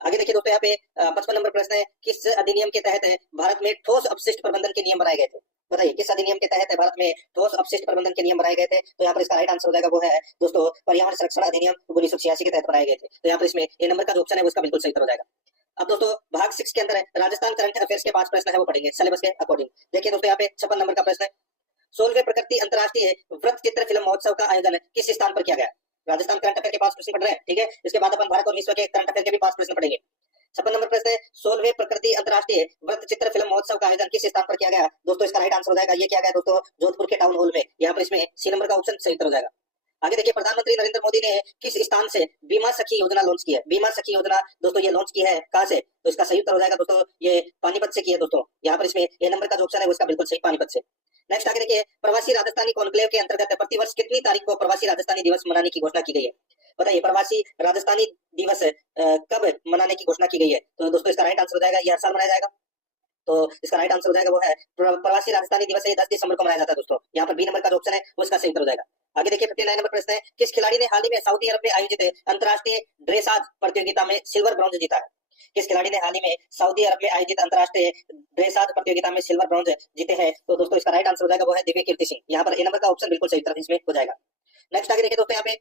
आगे देखिए दोस्तों यहाँ पे 55 नंबर प्रश्न है, किस अधिनियम के तहत भारत में ठोस अपशिष्ट प्रबंधन के नियम बनाए गए थे? बताइए किस अधिनियम के तहत भारत में ठोस अपशिष्ट प्रबंधन के नियम बनाए गए थे? तो यहाँ पर इसका राइट आंसर हो जाएगा वो है दोस्तों पर्यावरण संरक्षण अधिनियम 1986 के तहत बनाए गए थे। तो यहाँ पर इसमें ए नंबर का जो ऑप्शन है उसका बिल्कुल सही हो जाएगा। अब दोस्तों भाग 6 के अंदर राजस्थान करंट अफेयर्स के 5 प्रश्न है वो पढ़ेंगे सिलेबस के अकॉर्डिंग। देखिए दोस्तों यहाँ पे 56 नंबर का प्रश्न है, 16वें प्रकृति अंतर्राष्ट्रीय वृत्त चित्र फिल्म महोत्सव का आयोजन किस स्थान पर किया गया? राजस्थान करंट अफेयर के 5 प्रश्न पढ़ रहे हैं, ठीक है। इसके बाद अपन भारत और विश्व के करंट अफेयर के भी 5 प्रश्न पढ़ेंगे। 56 नंबर प्रश्न है, 16वें प्रकृति अंतर्राष्ट्रीय वृत्त चित्र फिल्म महोत्सव का आयोजन किस स्थान पर किया गया? दोस्तों इसका राइट आंसर हो जाएगा, ये किया गया दोस्तों जोधपुर के टाउन हॉल में। यहाँ पर इसमें सी नंबर का ऑप्शन सही हो जाएगा। आगे देखिए, प्रधानमंत्री नरेंद्र मोदी ने किस स्थान से बीमा सखी योजना लॉन्च की है? बीमा सखी योजना दोस्तों ये लॉन्च की है कहां से? तो इसका सही उत्तर हो जाएगा दोस्तों ये पानीपत से की है दोस्तों। यहाँ पर इसमें ए नंबर का जो ऑप्शन है उसका बिल्कुल सही, पानीपत से। नेक्स्ट आगे देखिए, प्रवासी राजस्थानी कॉन्क्लेव के अंतर्गत प्रतिवर्ष कितनी तारीख को प्रवासी राजस्थानी दिवस मनाने की घोषणा की गई है? बताइए प्रवासी राजस्थानी दिवस कब मनाने की घोषणा की गई है? तो दोस्तों इसका राइट आंसर हो जाएगा ये हर साल मनाया जाएगा। तो इसका राइट आंसर हो जाएगा वो है प्रवासी राजस्थानी दिवस 10 दिसंबर को मनाया जाता है दोस्तों। यहाँ पर बी नंबर का जो ऑप्शन है वो इसका सही उत्तर हो जाएगा। आगे देखिए 59 नंबर प्रश्न है, किस खिलाड़ी ने हाल ही में सऊदी अरब में आयोजित अंतर्राष्ट्रीय ड्रेसाज प्रतियोगिता में सिल्वर ब्रॉन्ज जीता है? किस खिलाड़ी ने हाल ही में सऊदी अरब में आयोजित अंतर्राष्ट्रीय ड्रेसाज प्रतियोगिता में सिल्वर ब्रॉन्ज जीते हैं? तो दोस्तों इसका राइट आंसर हो जाएगा वो है दिव्य कीर्ति सिंह। यहाँ पर ए नंबर का ऑप्शन बिल्कुल सही उत्तर इसमें हो जाएगा। नेक्स्ट आगे देखिए दोस्तों यहाँ पे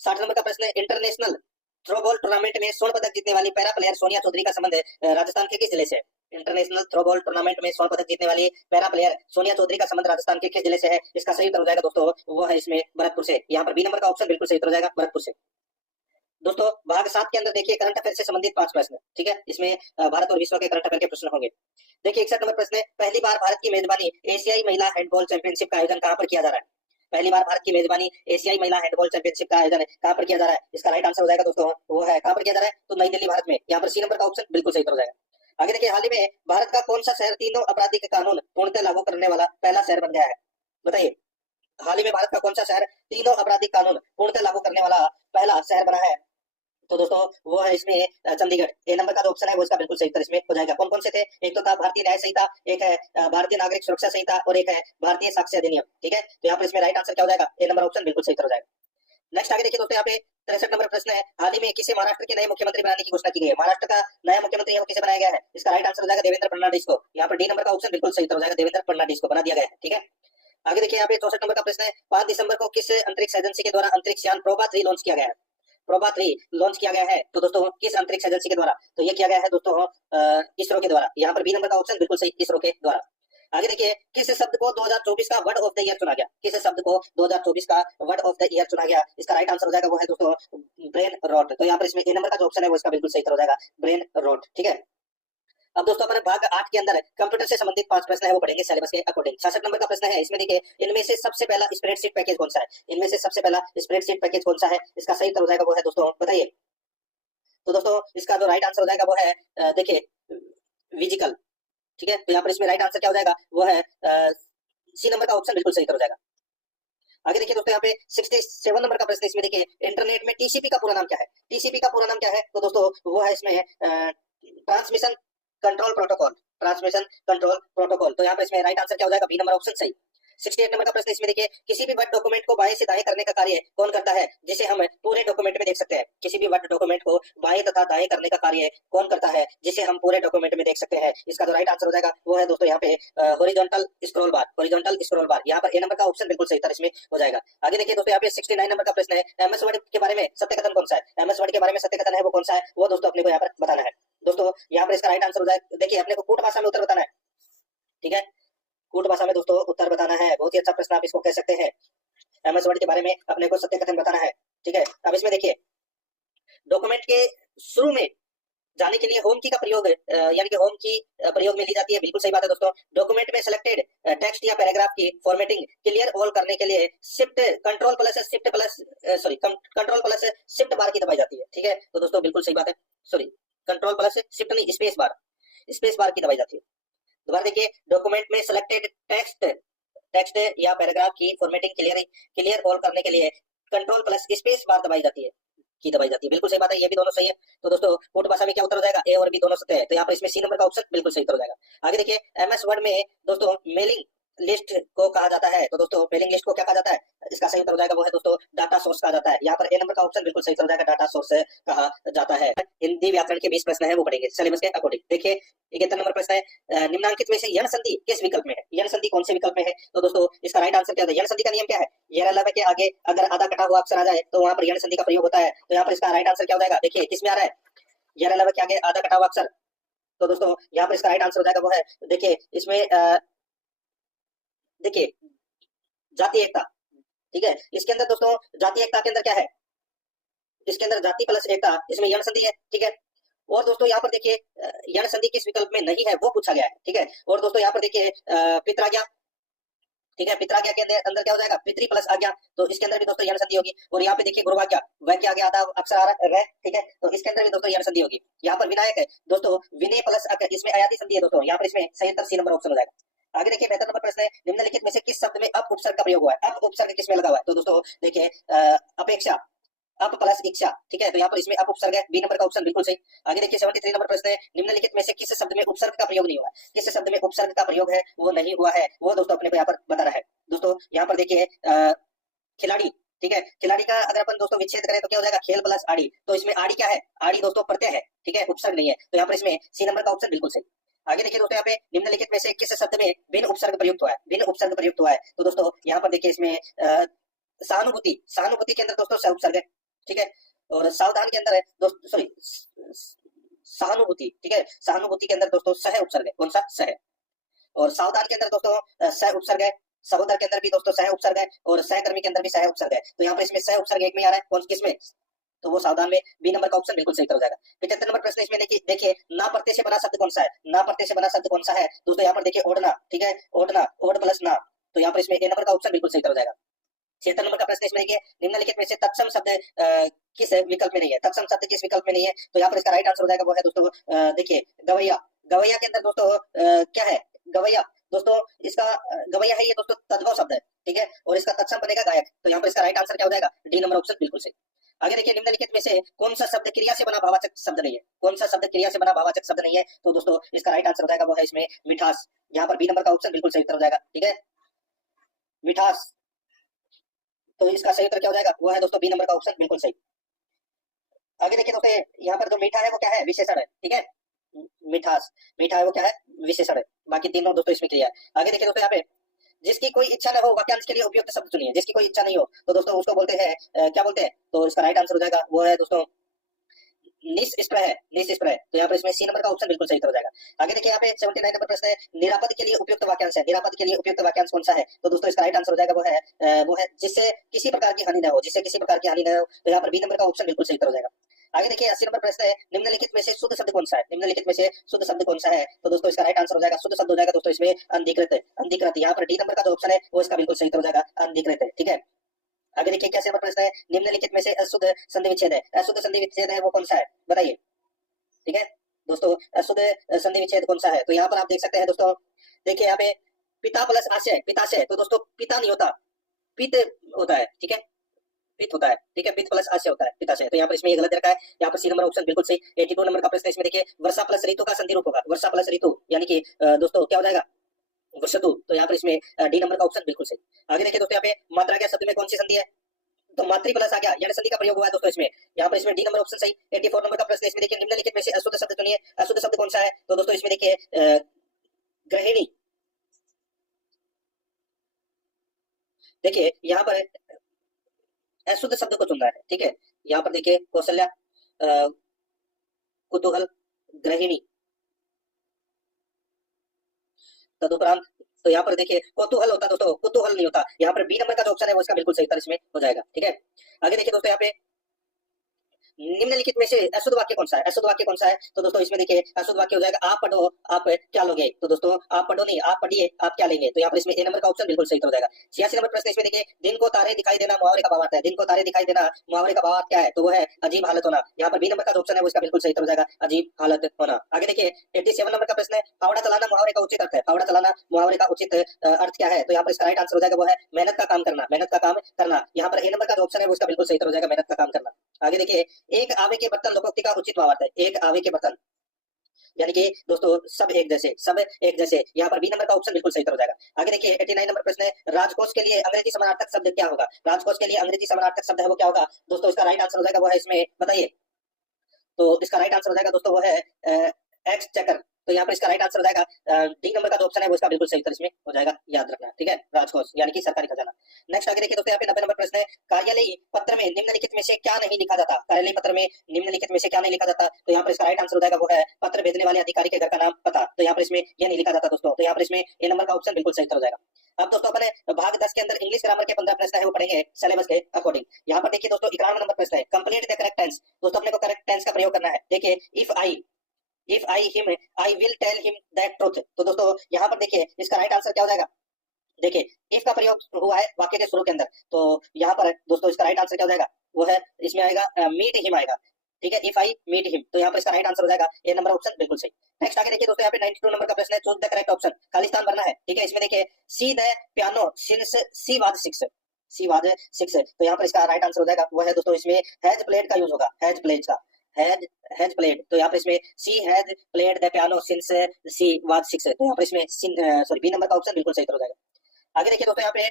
60 नंबर का प्रश्न है, इंटरनेशनल थ्रोबॉल टूर्नामेंट में स्वर्ण पदक जीतने वाली पैरा प्लेयर सोनिया चौधरी का संबंध राजस्थान के किस जिले से? इंटरनेशनल थ्रोबॉल टूर्नामेंट में स्वर्ण पदक जीतने वाली पैरा प्लेयर सोनिया चौधरी का संबंध राजस्थान के किस जिले से है? इसका सही उत्तर हो जाएगा दोस्तों वो है इसमें भरतपुर से। यहाँ पर बी नंबर का ऑप्शन बिल्कुल सही उत्तर हो जाएगा, भरतपुर से। दोस्तों भाग 7 के अंदर देखिए करंट अफेयर से संबंधित 5 प्रश्न, ठीक है। इसमें भारत और विश्व के करंट अफेयर के प्रश्न होंगे। देखिए 61 नंबर प्रश्न है, पहली बार भारत की मेजबानी एशियाई महिला हैंडबॉल चैंपियनशिप का आयोजन कहां पर किया जा रहा है? पहली बार भारत की मेजबानी एशियाई महिला हैंडबॉल चैंपियनशिप का आयोजन कहां पर किया जा रहा है? इसका राइट आंसर हो जाएगा दोस्तों वो है कहां पर किया जा रहा है? तो नई दिल्ली भारत में। यहाँ पर सी नंबर का ऑप्शन बिल्कुल सही हो जाएगा। आगे देखिए, हाल ही में भारत का कौन सा शहर तीनों आपराधिक कानून पूर्णतः लागू करने वाला पहला शहर बन गया है? बताइए हाल ही में भारत का कौन सा शहर तीनों आपराधिक कानून पूर्णतः लागू करने वाला पहला शहर बना है? तो दोस्तों वो है इसमें चंडीगढ़। ए नंबर का जो ऑप्शन है वो इसका बिल्कुल सही उत्तर इसमें हो जाएगा। कौन कौन से थे? एक तो था भारतीय न्याय संहिता, एक है भारतीय नागरिक सुरक्षा संहिता और एक है भारतीय साक्ष्य अधिनियम, ठीक है। तो यहाँ पर इसमें राइट आंसर क्या हो जाएगा? ए नंबर ऑप्शन बिल्कुल सही उत्तर हो जाएगा। नेक्स्ट आगे देखिए दोस्तों यहाँ पे 63 नंबर प्रश्न है, हाल ही में किसे महाराष्ट्र के नए मुख्यमंत्री बनाने की घोषणा की गई है? महाराष्ट्र का नया मुख्यमंत्री है वो किसे बनाया गया है? इसका राइट आंसर हो जाएगा देवेंद्र फडणवीस को। यहाँ पर डी नंबर का ऑप्शन बिल्कुल सही उत्तर हो जाएगा, देवेंद्र फडणवीस को बना दिया गया है, ठीक है। आगे देखिए यहाँ पे 64 नंबर का प्रश्न है, 5 दिसंबर को किस अंतरिक्ष एजेंसी के द्वारा अंतरिक्ष यान प्रोबा 3 लॉन्च किया गया है? प्रोबा 3 लॉन्च किया गया है तो दोस्तों किस अंतरिक्ष एजेंसी के द्वारा? तो ये किया गया है दोस्तों इसरो के द्वारा। यहाँ पर बी नंबर का ऑप्शन बिल्कुल सही, इसरो के द्वारा। आगे देखिए, किस शब्द को 2024 का वर्ड ऑफ द ईयर चुना गया? किस शब्द को 2024 का वर्ड ऑफ द ईयर चुना गया? इसका राइट आंसर हो जाएगा वो है दोस्तों ब्रेन रॉट। तो यहाँ पर इसमें ए नंबर का जो ऑप्शन है वो इसका बिल्कुल सही हो जाएगा, ब्रेन रॉट, ठीक है। अब दोस्तों अपन भाग 8 के अंदर कंप्यूटर से संबंधित 5 प्रश्न है वो पढ़ेंगे सिलेबस के अकॉर्डिंग। 66 नंबर का प्रश्न है, इसमें देखिए इनमें से सबसे पहला स्प्रेडशीट पैकेज कौन सा है, इनमें से सबसे पहला स्प्रेडशीट पैकेज कौन सा है, इसका सही उत्तर हो जाएगा वो है दोस्तों बताइए। तो दोस्तों इसका जो राइट आंसर हो जाएगा वो है देखिए विजिकल, ठीक है। तो यहाँ पर इसमें राइट आंसर क्या हो जाएगा वो है सी नंबर का ऑप्शन बिल्कुल सही उत्तर हो जाएगा। आगे देखिए दोस्तों यहाँ पे 67 नंबर का प्रश्न, इसमें देखिए इंटरनेट में टीसीपी का पूरा नाम क्या है, टीसीपी का पूरा नाम क्या है, तो दोस्तों वो है इसमें transmission control protocol, transmission control protocol. तो यहाँ पर इसमें राइट आंसर क्या हो जाएगा, बी नंबर ऑप्शन सही। 68 नंबर का प्रश्न, इसमें देखिए किसी भी वर्ड डॉक्यूमेंट को बाएं से दाएं करने का कार्य कौन करता है, जिसे हम पूरे डॉक्यूमेंट में देख सकते हैं। किसी भी वर्ड डॉक्यूमेंट को बाएं तथा दाएं करने का कार्य कौन करता है, जिसे हम पूरे डॉक्यूमेंट में देख सकते हैं। इसका जो राइट आंसर हो जाएगा वो है दोस्तों यहाँ पे हॉरिजॉन्टल स्क्रॉल बार, हॉरिजॉन्टल स्क्रॉल बार। यहाँ पर ए नंबर का ऑप्शन बिल्कुल सही था, इसमें हो जाएगा। आगे देखिए दोस्तों यहाँ पे 69 नंबर का प्रश्न है, एमएस वर्ड के बारे में सत्य कथन कौन सा है, एमएस वर्ड के बारे में सत्य कथन है वो कौन सा है, वो दोस्तों अपने को यहाँ पर बताना है। दोस्तों यहाँ पर इसका राइट आंसर हो जाएगा, देखिए अपने को कूट भाषा में उत्तर बताना है, ठीक है। कूट भाषा में दोस्तों उत्तर बताना है, बहुत ही अच्छा प्रश्न आप इसको कह सकते हैं। एमएस वर्ड के बारे में अपने को सत्य कथन बताना है, ठीक है। अब इसमें देखिए डॉक्यूमेंट के शुरू में जाने के लिए होम की का प्रयोग यानी कि होम की प्रयोग में ली जाती है, बिल्कुल सही बात है दोस्तों। डॉक्यूमेंट में सिलेक्टेड टेक्स्ट या पैराग्राफ की फॉर्मेटिंग क्लियर ऑल करने के लिए shift control plus shift plus sorry control plus shift bar key दबाई जाती है, ठीक है। तो दोस्तों बिल्कुल सही बात है, सॉरी कंट्रोल प्लस शिफ्ट नहीं, स्पेस बार की दबाई जाती है। दोबारा देखिए डॉक्यूमेंट में सिलेक्टेड टेक्स्ट या पैराग्राफ की फॉर्मेटिंग क्लियर ऑल करने के लिए कंट्रोल प्लस स्पेस बार दबाई जाती है, बिल्कुल सही बात है, ये भी दोनों सही है। तो दोस्तों कूट भाषा में क्या उत्तर हो जाएगा, ए और बी दोनों सत्य है। तो यहाँ पर इसमें सी नंबर का ऑप्शन बिल्कुल सही उत्तर हो जाएगा। आगे देखिए एमएस वर्ड में दोस्तों मेलिंग लिस्ट को कहा जाता है, तो दोस्तों मेलिंग लिस्ट को क्या कहा जाता है, इसका सही उत्तर हो जाएगा वो है दोस्तों डाटा सोर्स कहा जाता है। यहाँ पर ए नंबर का ऑप्शन बिल्कुल सही उत्तर हो जाएगा, डाटा सोर्स कहा जाता है। हिंदी व्याकरण के 20 प्रश्न है वो पढ़ेंगे सिलेबस के अकॉर्डिंग। देखिए 71 नंबर प्रश्न है, निम्नलिखित में से यण संधि किस विकल्प में है, यण संधि कौन से विकल्प में है, तो दोस्तों इसका राइट आंसर क्या है, यण संधि का नियम क्या है, यरलव के आगे अगर आधा कटा हुआ अक्षर आ जाए तो वहां पर यण संधि का प्रयोग होता है। तो यहाँ पर इसका राइट आंसर क्या हो जाएगा, देखिए किसमें आ रहा है, यरलव के आगे आधा कटा हुआ अक्षर। तो दोस्तों यहाँ पर इसका राइट आंसर हो जाएगा वो है देखिए इसमें देखिए जाति एकता, ठीक है। इसके अंदर दोस्तों जाति एकता के अंदर क्या है, इसके अंदर जाति प्लस एकता, इसमें यण संधि है, ठीक है। और दोस्तों यहाँ पर देखिए यण संधि किस विकल्प में नहीं है वो पूछा गया है, ठीक है। और दोस्तों यहाँ पर देखिए पितराज्ञा, ठीक है, पितराज्ञा के अंदर क्या हो जाएगा, पितरी प्लस आज्ञा, तो इसके अंदर भी दोस्तों यण संधि होगी। और यहाँ पे देखिए गुरुवाज्ञा, वह के आगे आधा अक्षर आ रहा है, ठीक है, तो इसके अंदर भी दोस्तों यण संधि होगी। यहाँ पर विनायक है दोस्तों, विनय प्लस इसमें अयाति संधि है दोस्तों, यहाँ पर इसमें सही उत्तर सी नंबर ऑप्शन हो जाएगा। आगे देखिए 72 नंबर प्रश्न है, निम्नलिखित में से किस शब्द में अप उपसर्ग का प्रयोग हुआ है, अप उपसर्ग किसमें लगा हुआ है, तो दोस्तों देखिए अपेक्षा, अप प्लस इच्छा, ठीक है। तो यहाँ पर इसमें अप उपसर्ग है, बी नंबर का ऑप्शन बिल्कुल सही। आगे देखिए 73 नंबर प्रश्न है, निम्नलिखित में से किस शब्द में उपसर्ग का प्रयोग नहीं हुआ है, किस शब्द में उपसर्ग का प्रयोग है वो नहीं हुआ है, वो दोस्तों अपने को यहाँ पर बताना है। दोस्तों यहाँ पर देखिए खिलाड़ी, ठीक है, खिलाड़ी का अगर अपन दोस्तों विच्छेद करें तो क्या हो जाएगा, खेल प्लस आड़ी, तो इसमें आड़ी क्या है, आड़ी दोस्तों प्रत्यय है, ठीक है, उपसर्ग नहीं है। तो यहाँ पर इसमें सी नंबर का ऑप्शन बिल्कुल सही। आगे देखिए दोस्तों यहाँ पे निम्नलिखित में से किस शब्द में बिन उपसर्ग प्रयुक्त हुआ है, बिन उपसर्ग प्रयुक्त हुआ है, तो दोस्तों यहाँ पर देखिए इसमें सहानुभूति, सहानुभूति के अंदर दोस्तों सह उपसर्ग है, ठीक है। और सावधान के अंदर है दोस्तों, सॉरी सहानुभूति, ठीक है, सहानुभूति के अंदर दोस्तों सह उपसर्ग है, कौन सा सह। और सावधान के अंदर दोस्तों सह उपसर्ग है, सहोदर के अंदर भी दोस्तों सह उपसर्ग है, और सहकर्मी के अंदर भी सह उपसर्ग है। तो यहाँ पर इसमें सह उपसर्ग एक में आ रहा है, कौन किसमें, तो वो सावधान में, बी नंबर का ऑप्शन बिल्कुल सही हो जाएगा। 75 नंबर प्रश्न इसमें देखिए ना प्रत्यय से बना शब्द कौन सा है, ना प्रत्यय से बना शब्द कौन सा है, दोस्तों यहाँ पर देखिए ओढ़ना, ठीक है, ओढ़ना, ओढ़ प्लस ना, तो यहाँ पर इसमें ए नंबर का ऑप्शन बिल्कुल सही हो जाएगा। 76 नंबर का प्रश्न इसमें देखिए निम्नलिखित में से तत्सम शब्द किस विकल्प में नहीं है, तत्सम शब्द किस विकल्प में नहीं है, तो यहाँ पर इसका राइट आंसर हो जाएगा वो है दोस्तों देखिए गवैया, गवैया के अंदर दोस्तों क्या है, गवैया दोस्तों इसका गवैया है ये दोस्तों तद्भव शब्द है, ठीक है, और इसका तत्सम बनेगा गायक। तो यहाँ पर इसका राइट आंसर क्या हो जाएगा, डी नंबर ऑप्शन बिल्कुल सही। आगे देखिए निम्नलिखित में से कौन सा शब्द क्रिया से बना भावाचक शब्द नहीं है, कौन सा शब्द क्रिया से बना भावाचक शब्द नहीं है, तो दोस्तों इसका राइट आंसर हो जाएगा वो है इसमें मिठास, यहाँ पर बी नंबर का ऑप्शन बिल्कुल सही उत्तर हो जाएगा, ठीक है, मिठास। तो इसका सही उत्तर क्या हो जाएगा, वो है दोस्तों बी नंबर का ऑप्शन बिल्कुल सही। आगे देखिए दोस्तों यहाँ पर जो मीठा है वो क्या है, विशेषण है, ठीक है, मिठास, मीठा है वो क्या है, विशेषण है, बाकी तीनों दोस्तों इसमें क्रिया है। आगे देखिए दोस्तों यहाँ पे जिसकी कोई इच्छा न हो वाक्यांश के लिए उपयुक्त शब्द चुनिए, जिसकी कोई इच्छा नहीं हो तो दोस्तों उसको बोलते हैं क्या बोलते हैं, तो इसका राइट आंसर हो जाएगा वो है दोस्तों निष्प्रह है, निष्प्रह। तो यहाँ पर इसमें सी नंबर का ऑप्शन बिल्कुल सही हो जाएगा। आगे देखिए यहाँ पे 79 नंबर प्रश्न है, निरापद के लिए उपयुक्त वाक्यांश है, निरापद के लिए उपयुक्त वाक्यांश कौन सा है, तो दोस्तों इसका राइट आंसर हो जाएगा वो है जिससे किसी प्रकार की हानि न हो, जिससे किसी प्रकार की हानि न हो, तो यहाँ पर बी नंबर का ऑप्शन बिल्कुल सही हो जाएगा। आगे देखिए 80 नंबर प्रश्न है, निम्नलिखित में से शुद्ध शब्द कौन सा है? निम्नलिखित में से शुद्ध शब्द कौन सा है? तो दोस्तों इसका राइट आंसर हो जाएगा, शुद्ध शब्द हो जाएगा दोस्तों इसमें अनधिकृत। अनधिकृत, यहाँ पर डी नंबर का जो ऑप्शन है वो इसका बिल्कुल सही उत्तर हो जाएगा, अनधिकृत है। ठीक है, आगे देखिए 81 नंबर प्रश्न है, निम्नलिखित में से अशुद्ध संधि विच्छेद है, अशुद्ध संधि विच्छेद है वो कौन सा है? बताइए। ठीक है दोस्तों, अशुद्ध संधि विच्छेद कौन सा है? तो यहाँ पर आप देख सकते हैं दोस्तों, देखिए यहाँ पे पिता प्लस आशय, पिताशय, तो दोस्तों पिता नहीं होता, पित होता है। ठीक है, पित होता है। ठीक है, पित प्लस आशय होता है, पिताशय। तो यहाँ पर इसमें ये गलत रखा है, यहाँ पर सी नंबर ऑप्शन बिल्कुल सही। 82 नंबर का प्रश्न इसमें देखिए, वर्षा प्लस ऋतु का संधि रूप होगा, वर्षा प्लस ऋतु यानी कि दोस्तों क्या हो जाएगा? वर्षतु। तो यहाँ पर इसमें डी नंबर का ऑप्शन बिल्कुल सही। आगे देखिए दोस्तों, यहाँ पे मात्रा के शब्द में कौन सी संधि है? तो मातृ प्लस आ गया, यण संधि का प्रयोग हुआ है दोस्तों इसमें, यहाँ पर इसमें डी नंबर ऑप्शन सही। 84 नंबर का प्रश्न इसमें देखिए, निम्नलिखित में से अशुद्ध शब्द चुनिए, अशुद्ध शब्द कौन सा है? तो दोस्तों इसमें देखिए गृहिणी, देखिए यहाँ पर अशुद्ध शब्द को चुनना है। ठीक है, यहाँ पर देखिए कौशल्या, कुतूहल, गृहिणी, तदुपरांत, तो यहाँ पर देखिए कौतूहल होता दोस्तों, कुतूहल नहीं होता। यहाँ पर बी नंबर का जो ऑप्शन है वो इसका बिल्कुल सही उत्तर इसमें हो जाएगा। ठीक है, आगे देखिए दोस्तों, यहाँ पे निम्नलिखित में से अशुद्ध वाक्य कौन सा है? अशुद्ध वाक्य कौन सा है? तो दोस्तों इसमें देखिए अशुद्ध वाक्य हो जाएगा, आप पढ़ो आप क्या लोगे। तो दोस्तों आप पढ़ो नहीं, आप पढ़िए आप क्या लेंगे। तो यहाँ पर इसमें ए नंबर का ऑप्शन बिल्कुल सही हो जाएगा। 86 नंबर प्रश्न इसमें देखिए, दिन को तारे दिखाई देना मुहावरे का भाव आता है, दिन को तारे दिखाई देना मुहावरे का भाव क्या है? तो वो है अजीब हालत होना। यहाँ पर बी नंबर का जो ऑप्शन है वो इसका बिल्कुल सही हो जाएगा, अजीब हालत होना। आगे देखिए 87 नंबर का प्रश्न है, फावड़ा चलाना मुहावरे का उचित अर्थ है, फावड़ा चलाना मुहावरे का उचित अर्थ क्या है? तो यहाँ पर इसका राइट आंसर हो जाएगा वो है मेहनत का काम करना, मेहनत का काम करना। यहाँ पर ए नंबर का जो ऑप्शन है वो इसका बिल्कुल सही हो जाएगा, मेहनत का काम करना। आगे देखिए, एक आवे के बर्तन लोकोक्ति का उचित भावार्थ है, एक आवे के बर्तन यानी कि दोस्तों सब एक जैसे, सब एक जैसे। यहाँ पर बी नंबर का ऑप्शन बिल्कुल सही हो जाएगा। आगे देखिए 89 नंबर प्रश्न है, राजकोष के लिए अंग्रेजी समानार्थक शब्द क्या होगा? राजकोष के लिए अंग्रेजी समानार्थक शब्द है वो क्या होगा? दोस्तों इसका राइट आंसर हो जाएगा वो है इसमें, बताइए। तो इसका राइट आंसर हो जाएगा दोस्तों वो है एक्सचेकर। तो यहाँ पर इसका राइट आंसर हो जाएगा डी नंबर का जो ऑप्शन है वो इसका बिल्कुल सही उत्तर इसमें हो जाएगा, याद रखना। ठीक है, राजकोष यानी कि सरकारी खजाना। नेक्स्ट आगे देखिए दोस्तों, यहाँ पे 90 नंबर प्रश्न है, कार्यालयी पत्र में निम्नलिखित में से क्या नहीं लिखा जाता? कार्यालयी पत्र में निम्नलिखित में से क्या नहीं लिखा जाता? तो यहाँ पर इसका राइट आंसर हो जाएगा वो है पत्र भेजने वाले अधिकारी के घर का नाम, पता। तो यहाँ पर इसमें यह नहीं लिखा जाता दोस्तों। तो यहाँ पर इसमें ए नंबर का ऑप्शन बिल्कुल सही उत्तर हो जाएगा। अब दोस्तों अपने भाग 10 के अंदर इंग्लिश ग्रामर के 15 प्रश्न है वो पढ़ेंगे सिलेबस के अकॉर्डिंग। यहाँ पर देखिए दोस्तों 91 नंबर प्रश्न है, कंप्लीट द करेक्ट टेंस। दोस्तों अपने को करेक्ट टेंस का प्रयोग करना है। देखिए if I him I will tell him that truth. तो दोस्तों यहाँ पर देखिए इसका राइट आंसर क्या हो जाएगा? देखिए इफ का प्रयोग हुआ है वाक्य के शुरू के अंदर, तो यहाँ पर दोस्तों इसका राइट आंसर क्या हो जाएगा? वो है इसमें आएगा मीट हिम आएगा। ठीक है, इफ आई मीट हिम, तो यहाँ पर इसका राइट आंसर हो जाएगा ए नंबर ऑप्शन बिल्कुल सही। नेक्स्ट आगे देखिए दोस्तों, यहाँ पे 92 नंबर का प्रश्न है, चूज द करेक्ट ऑप्शन, खाली स्थान भरना है। ठीक है, इसमें देखिए see the piano since she was 6, C was 6। तो यहाँ पर इसका राइट आंसर हो जाएगा वो है दोस्तों इसमें हैज प्लेड का यूज होगा, हैज प्लेड का, हैज प्लेड। तो यहाँ पर इसमें she has played the piano since she was 6। तो यहाँ पर इसमें सॉरी बी नंबर का ऑप्शन बिल्कुल सही हो जाएगा। आगे देखिए दोस्तों, यहाँ पे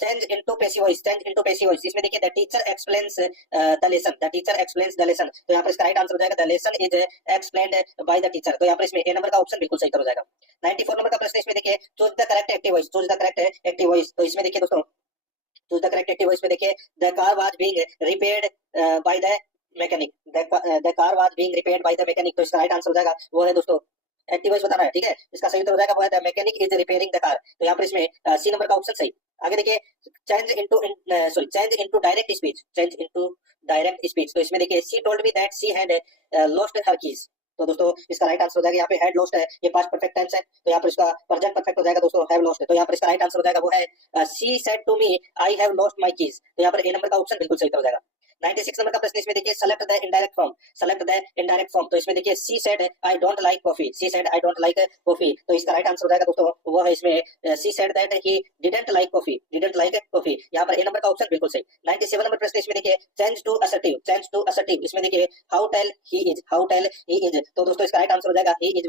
change into passive voice, change into passive voice, इसमें देखिए the teacher explains the lesson, the teacher explains the lesson. तो यहाँ पर इसका राइट आंसर हो जाएगा the lesson is explained by the teacher. तो यहाँ पर इसमें ए नंबर का ऑप्शन बिल्कुल सही हो जाएगा। 94 नंबर का प्रश्न इसमें देखिए, choose the correct active voice, choose the correct active voice. तो इसमें देखिए दोस्तों choose the correct active voice में देखिए the car was being repaired by the mechanic, the car was being repaired by the mechanic. तो इसका राइट आंसर हो जाएगा वो है दोस्तों एक्टिव वॉइस बताना है। ठीक है, इसका सही उत्तर हो जाएगा वो है the mechanic is repairing the car. तो यहाँ पर इसमें सी नंबर का ऑप्शन सही। आगे देखिए change into direct speech, change into direct speech. तो इसमें देखिए सी told me that she had lost her keys. तो दोस्तों इसका राइट आंसर हो जाएगा, यहाँ पे हैड लॉस्ट है, ये पास्ट परफेक्ट टेंस है, तो यहाँ पर इसका प्रेजेंट परफेक्ट हो जाएगा दोस्तों हैव लॉस्ट है। तो यहाँ पर इसका राइट आंसर हो जाएगा वो है she said to me I have lost my keys. तो यहाँ पर ए नंबर का ऑप्शन बिल्कुल सही हो जाएगा। 96 नंबर का प्रश्न इसमें देखिए select the indirect form, select the indirect form. तो इसमें देखिए she said I don't like coffee, she said I don't like coffee. तो इसका राइट आंसर हो जाएगा दोस्तों वो है इसमें she said that he didn't like coffee, didn't like coffee. यहाँ पर ए नंबर का ऑप्शन बिल्कुल सही। 97 नंबर प्रश्न इसमें देखिए change to assertive, change to assertive. इसमें देखिए how tell he is, how tell he is. तो दोस्तों इसका राइट आंसर हो जाएगा ही इज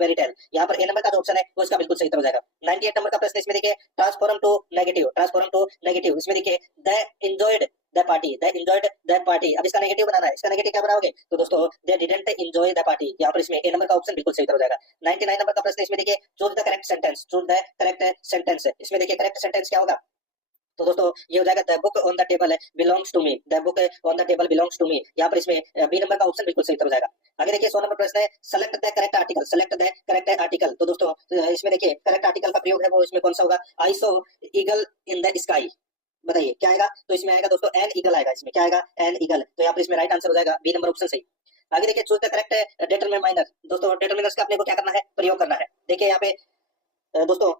वेरी टेल। यहाँ पर ए नंबर का जो ऑप्शन है वो इसका बिल्कुल सही हो जाएगा। 98 नंबर का प्रश्न इसमें देखिए transform to negative, transform to negative. इसमें देखिए the enjoyed the party, the enjoyed the party. अब इसका नेगेटिव बनाना है, इसका नेगेटिव क्या बनाओगे? तो दोस्तों they didn't enjoy the party. यहाँ पर इसमें ए नंबर का ऑप्शन बिल्कुल सही हो जाएगा। 99 नंबर का प्रश्न इसमें देखिए choose the correct sentence, choose the correct sentence. इसमें देखिए करेक्ट सेंटेंस क्या होगा? तो दोस्तों ये हो जाएगा the book on the table belongs to me, the book on the table belongs to me. यहाँ पर इसमें बी नंबर का ऑप्शन बिल्कुल सही हो जाएगा। आगे देखिए 100 नंबर प्रश्न है select the correct article, select the correct article. तो दोस्तों इसमें देखिए करेक्ट आर्टिकल का प्रयोग है वो इसमें कौन सा होगा? I saw eagle in the sky, बताइए क्या आएगा? तो इसमें आएगा दोस्तों एन ईगल आएगा, इसमें क्या आएगा? An eagle. तो यहाँ पर इसमें राइट आंसर हो जाएगा बी नंबर ऑप्शन सही। आगे देखिए चूज द करेक्ट डिटरमिनर। दोस्तों डिटरमिनर्स का अपने को क्या करना है? प्रयोग करना है। देखिए यहाँ पे दोस्तों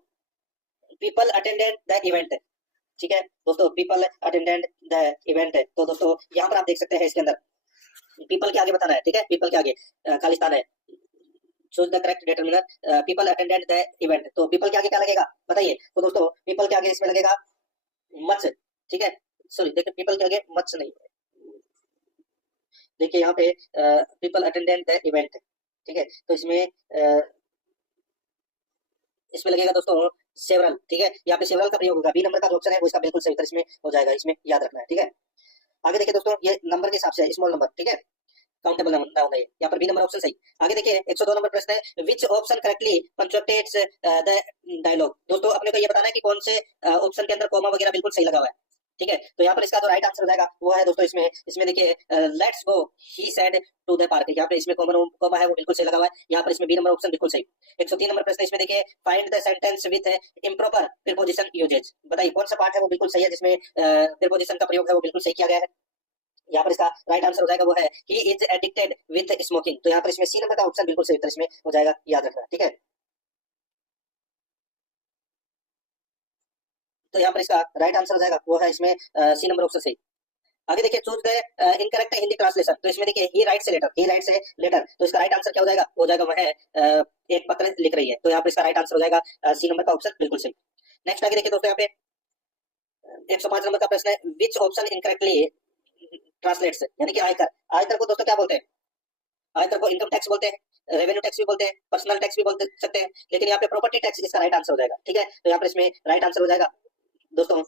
पीपल अटेंडेड द इवेंट, ठीक है दोस्तों, पीपल अटेंडेड द इवेंट। तो दोस्तों यहाँ पर आप देख सकते हैं इसके अंदर पीपल के आगे बताना है, ठीक है, पीपल के आगे खालिस्तान है। Choose the correct determiner people attended the event. तो पीपल के आगे क्या लगेगा बताइए? तो दोस्तों पीपल के आगे इसमें लगेगा मच, ठीक है, सॉरी देखिए पीपल के आगे मच नहीं, देखिए यहाँ पे पीपल अटेंडेड द इवेंट, ठीक है, तो इसमें लगेगा दोस्तों सेवरल, ठीक है, यहाँ पे सेवरल का प्रयोग होगा। बी नंबर का जो ऑप्शन है वो इसका बिल्कुल सही उत्तर इसमें हो जाएगा, इसमें याद रखना है, ठीक है। आगे देखिए दोस्तों ये नंबर के हिसाब से स्मॉल नंबर, ठीक है, काउंटेबल नंबर होगा ये, यहाँ पर बी नंबर ऑप्शन सही। आगे देखिए 102 नंबर प्रश्न है, which option correctly punctuates the dialogue. दोस्तों अपने को ये बताना है कि कौन से ऑप्शन के अंदर कॉमा वगैरह बिल्कुल सही लगा हुआ है, ठीक है। तो यहाँ पर इसका जो राइट आंसर हो जाएगा वो है दोस्तों इसमें देखिए let's go he said to the park. यहाँ पे इसमें कॉमा है वो बिल्कुल सही लगा हुआ है। यहाँ पर इसमें बी नंबर ऑप्शन बिल्कुल सही। 103 नंबर प्रश्न इसमें देखिए find the sentence with improper preposition usage. बताइए कौन सा पार्ट है वो बिल्कुल सही है जिसमें प्रीपोजिशन का प्रयोग है वो बिल्कुल सही किया गया है। यहाँ पर इसका राइट आंसर हो जाएगा वो है he is addicted with smoking. तो यहाँ पर इसमें सी नंबर का ऑप्शन बिल्कुल सही उत्तर इसमें हो जाएगा, याद रखना, ठीक है। तो यहाँ पर इसका राइट आंसर हो जाएगा वो है इसमें सी नंबर ऑप्शन सही। आगे देखिए choose the incorrect Hindi translation. तो इसमें देखिए ही राइट से लेटर, ही राइट से लेटर, तो इसका राइट आंसर क्या हो जाएगा? हो जाएगा वह एक पत्र लिख रही है। तो यहाँ पर इसका राइट आंसर हो जाएगा सी नंबर का ऑप्शन बिल्कुल सही। नेक्स्ट आगे देखिए दोस्तों यहाँ पे 105 नंबर का प्रश्न है, विच ऑप्शन इनकरेक्टली ट्रांसलेट्स, यानी कि आयकर। आयकर को दोस्तों क्या बोलते हैं? आयकर को इनकम टैक्स बोलते हैं, रेवेन्यू टैक्स भी बोलते हैं, पर्सनल टैक्स भी बोलते सकते हैं, लेकिन यहाँ पे प्रॉपर्टी टैक्स इसका राइट आंसर हो जाएगा, ठीक है। तो यहाँ पर इसमें राइट आंसर हो जाएगा दोस्तों,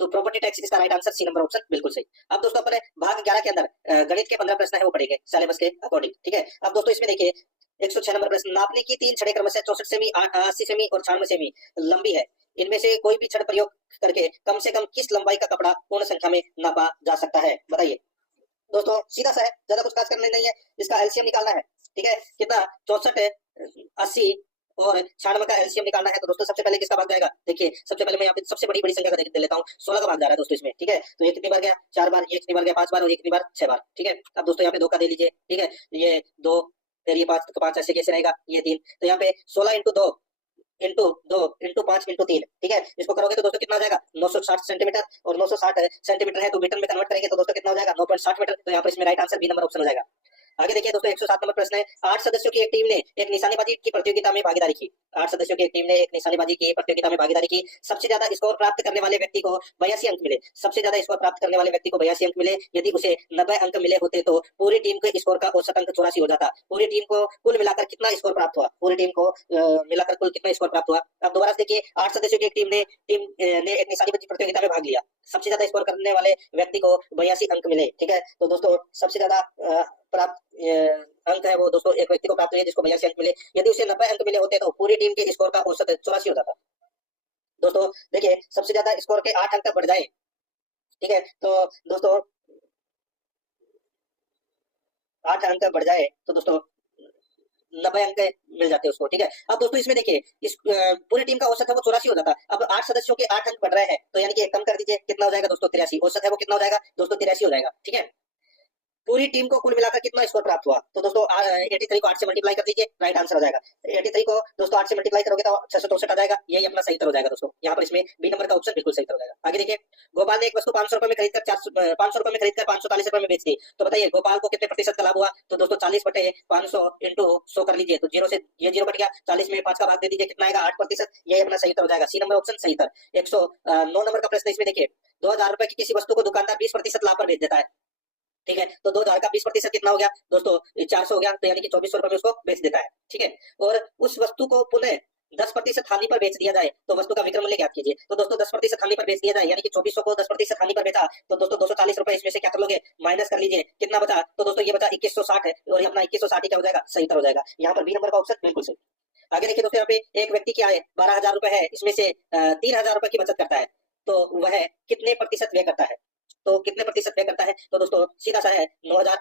तो प्रॉपर्टी टैक्स इसका right answer C number option बिल्कुल सही। अब दोस्तों अपने भाग 11 के अंदर गणित के 15 प्रश्न है वो पढ़ेंगे सिलेबस के अकॉर्डिंग, ठीक है। अब दोस्तों इसमें देखिए 106 नंबर प्रश्न, नापने की 3 छड़ें क्रमशः 64 सेमी, 80 सेमी और 96 सेमी लंबी है, इनमें से कोई भी छड़ प्रयोग करके कम से कम किस लंबाई का कपड़ा पूर्ण संख्या में नापा जा सकता है? बताइए दोस्तों, सीधा सा है, ज्यादा कुछ खास करने नहीं है, इसका एलसीएम निकालना है, ठीक है। कितना? 64, 80 और 96 का एलसीएम निकालना है। तो दोस्तों सबसे पहले किसका भाग जाएगा? देखिए सबसे पहले मैं यहाँ पे सबसे बड़ी संख्या का दे लेता हूँ, 16 का भाग जा रहा है दोस्तों इसमें, ठीक है। तो ये कितनी बार गया? 4 बार, ये कितनी बार गया? 5 बार, और ये कितनी बार? 6 बार, ठीक है। अब दोस्तों यहाँ पे 2 का दे लीजिए, ठीक है, ये 2, फिर ये 5, तो 5 ऐसे कैसे रहेगा? ये 3, तो यहाँ पे 16 इंटू 2 इंटू 5 इंटू 3, ठीक है। इसको करोगे तो दोस्तों कितना हो जाएगा? 960 सेंटीमीटर, और 960 सेंटीमीटर है तो मीटर में कन्वर्ट करेंगे तो दोस्तों कितना हो जाएगा? 9.60 मीटर। तो यहाँ पर इसमें right answer B number option हो जाएगा। आगे देखिए दोस्तों 107 नंबर प्रश्न है, 8 सदस्यों की एक टीम ने एक निशानेबाजी की प्रतियोगिता में भागीदारी की। 8 सदस्यों की एक टीम ने एक निशानेबाजी की प्रतियोगिता में भागीदारी की। सबसे ज्यादा स्कोर प्राप्त करने वाले व्यक्ति को 82 अंक मिले। सबसे ज्यादा स्कोर प्राप्त करने वाले व्यक्ति को 82 अंक मिले। यदि उसे 90 अंक मिले होते तो पूरी टीम के स्कोर का औसत अंक 84 हो जाता। पूरी टीम को कुल मिलाकर कितना स्कोर प्राप्त हुआ? पूरी टीम को मिलाकर कुल कितना स्कोर प्राप्त हुआ? अब दोबारा से देखिए 8 सदस्यों की एक टीम ने एक निशानेबाजी प्रतियोगिता में भाग लिया। सबसे ज्यादा स्कोर करने वाले व्यक्ति को 82 अंक मिले, ठीक है। तो दोस्तों सबसे ज्यादा प्राप्त अंक है वो दोस्तों एक व्यक्ति को प्राप्त हुए जिसको 82 अंक मिले। यदि उसे 90 अंक मिले होते तो पूरी टीम के स्कोर का औसत 84 हो जाता। दोस्तों देखिए सबसे ज्यादा स्कोर के 8 अंक तक बढ़ जाए, ठीक है, तो दोस्तों 8 अंक बढ़ जाए तो दोस्तों 90 अंक मिल जाते हैं उसको, ठीक है। अब दोस्तों इसमें देखिए इस पूरी टीम का औसत है वो 84 हो जाता। अब 8 सदस्यों के 8 अंक बढ़ रहे हैं तो यानी कि एक कम कर दीजिए, कितना हो जाएगा दोस्तों? 83। औसत है वो कितना हो जाएगा दोस्तों? 83 हो जाएगा, ठीक है। पूरी टीम को कुल मिलाकर कितना स्कोर प्राप्त हुआ? तो दोस्तों 83 को 8 से मल्टीप्लाई कर दीजिए, राइट आंसर हो जाएगा। 83 को दोस्तों 8 से मल्टीप्लाई करोगे तो 664 आ जाएगा, यही अपना सही उत्तर हो जाएगा दोस्तों। यहाँ पर इसमें बी नंबर का ऑप्शन बिल्कुल सही उत्तर हो जाएगा। आगे देखिए गोपाल ने एक वस्तु 500 रुपए में खरीदकर 500 रुपए में खरीदकर 540 रुपए में बेच दी। तो बताइए गोपाल को कितने प्रतिशत का लाभ हुआ? तो दोस्तों 40/500 इंटू 100 कर लीजिए, तो 0 से ये 0 कट गया, 40 में 5 का भाग दे दीजिए, कितना आएगा? 8%। यही अपना सही उत्तर हो जाएगा, सी नंबर ऑप्शन सही उत्तर। 109 नंबर का प्रश्न इसमें देखिए 2000 रुपए की किसी वस्तु को दुकानदार 20% लाभ पर बेच देता है, ठीक है। तो 2000 का 20% कितना हो गया दोस्तों? 400 हो गया, तो यानी कि 2400 रुपए में उसको बेच देता है, ठीक है। और उस वस्तु को पुनः 10% हानि पर बेच दिया जाए तो वस्तु का विक्रय मूल्य ज्ञात कीजिए। तो दोस्तों 10% हानि पर बेच दिया जाए यानी कि 2400 को 10% हानि पर बेचा तो दोस्तों 240 रुपए इसमें से क्या कर लोगे? माइनस कर लीजिए, कितना बचा? तो दोस्तों ये बचा 2160 है, और ये अपना 2160 ही क्या हो जाएगा? सही उत्तर हो जाएगा। यहाँ पर बी नंबर का ऑप्शन बिल्कुल सही। आगे देखिए दोस्तों यहाँ पे एक व्यक्ति की आय 12,000 रुपए है, इसमें से 3,000 रुपए की बचत करता है, तो वह कितने प्रतिशत व्यय करता है? तो कितने प्रतिशत व्यय करता है? तो दोस्तों सीधा सा है 9,000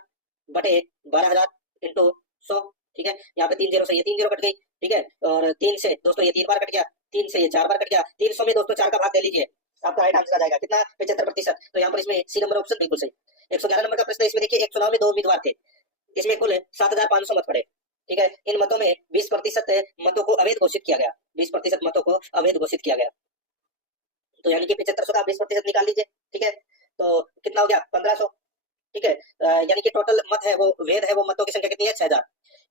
बटे 12,000 इंटू 100, ठीक है। यहाँ पे 3 जीरो से ये 3 जीरो कट गई, ठीक है, और 3 से दोस्तों ये 3 बार कट गया, 3 से ये 4 बार कट गया, 300 में दोस्तों 4 का भाग दे लीजिए, आपका राइट आंसर आ जाएगा कितना, 75%। तो यहाँ पर इसमें सी नंबर ऑप्शन बिल्कुल सही। 111 नंबर का प्रश्न है, इसमें देखिए एक चुनाव में 2 उम्मीदवार थे, इसमें कुल 7,500 मत पड़े, ठीक है, इन मतों में 20% मतों को अवैध घोषित किया गया, 20% मतों को अवैध घोषित किया गया, तो यानी कि 7500 का 20% निकाल लीजिए, ठीक है, तो कितना हो गया 1500, ठीक है, यानी कि टोटल मत है वो वैध है, वो मतों की संख्या कितनी है 6000।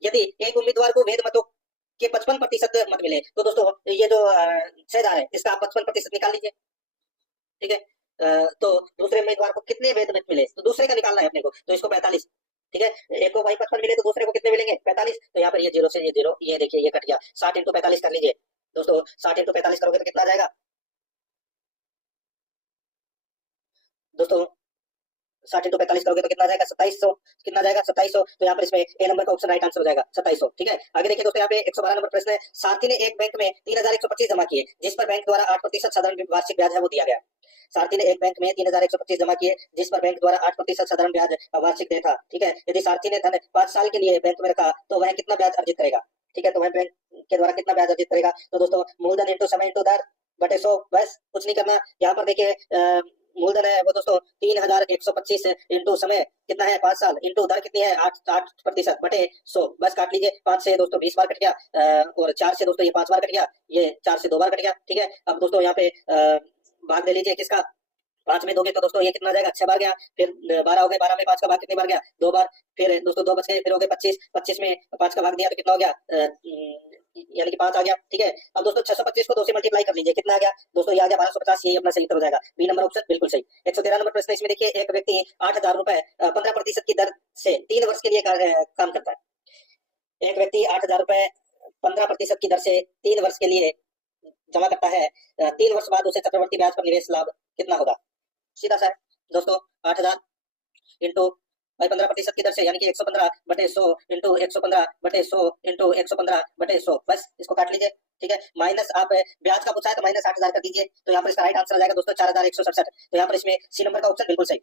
यदि एक उम्मीदवार को वैध मतों के 55% मत मिले तो दोस्तों ये जो 6000 है इसका आप 55% निकाल लीजिए, ठीक है, तो दूसरे उम्मीदवार को कितने वैध मत मिले, तो दूसरे का निकालना है अपने को, तो इसको 45, ठीक है, एक को भाई 55 मिले तो दूसरे को कितने मिलेंगे 45, तो यहाँ पर ये जीरो से ये जीरो, ये देखिए ये कट गया, 60 इंटू 45 कर लीजिए दोस्तों, 60 इंटू 45 करोगे तो कितना आ जाएगा दोस्तों, 60 इंटू 45 करोगे तो कितना आ जाएगा 2700, कितना आ जाएगा 2700, तो यहाँ पर इसमें ए नंबर का ऑप्शन राइट आंसर हो जाएगा 2700, ठीक है। आगे देखिए दोस्तों, यहाँ पे 112 नंबर प्रश्न है, सारथी ने एक बैंक में 3125 जमा किए जिस पर बैंक द्वारा 8% साधारण वार्षिक ब्याज है वो दिया गया। सारथी ने एक बैंक में 3125 जमा किए जिस पर बैंक द्वारा 8% साधारण ब्याज वार्षिक देता था, ठीक है, यदि सारथी ने धन 5 साल के लिए बैंक में रखा तो वह कितना ब्याज अर्जित करेगा, ठीक है, तो वह बैंक के द्वारा कितना ब्याज अर्जित करेगा, तो दोस्तों मूलधन इंटू समय इंटू दर बटे 100, बस कुछ नहीं करना। यहाँ पर देखिए मूलधन है वो दोस्तों 3125 इंटू समय कितना है 5 साल, इंटू दर कितनी है 8% बटे 100, बस काट लीजिए, 5 से दोस्तों 20 बार कट गया, और 4 से दोस्तों ये 5 बार कट गया, ये 4 से 2 बार कट गया, ठीक है। अब दोस्तों यहाँ पे भाग दे लीजिए किसका, 5 में दोगे तो दोस्तों ये कितना आ जाएगा 6 बार गया, फिर 12 हो गए, 12 में 5 का भाग कितनी बार गया 2 बार, फिर दोस्तों 2 बच गए, फिर हो गए 25, 25 में 5 का भाग दिया तो कितना हो गया यानी कि 5 आ गया, ठीक है। अब दोस्तों 625 को 2 से मल्टीप्लाई कर लीजिए, कितना आ गया दोस्तों, ये आ गया 1250, यही अपना सही उत्तर हो जाएगा, बी नंबर ऑप्शन बिल्कुल सही। 113 नंबर प्रश्न, इसमें देखिए एक व्यक्ति 8,000 रुपए 15% की दर से 3 वर्ष के लिए काम करता है। एक व्यक्ति 8,000 रुपए 15% की दर से 3 वर्ष के लिए जमा करता है, 3 वर्ष बाद उसे चक्रवर्ती ब्याज पर निवेश लाभ कितना होगा, सीधा सा है दोस्तों, 8,000 इंटू भाई 15% की दर से यानी कि 115 बटे 100 इंटू 115 बटे 100 इंटू 115 बटे 100, बस इसको काट लीजिए, ठीक है, माइनस आप ब्याज का पूछा है तो माइनस 8,000 कर दीजिए, तो यहाँ पर इसका राइट आंसर आ जाएगा दोस्तों 4167, तो यहाँ पर इसमें सी नंबर का ऑप्शन बिल्कुल सही।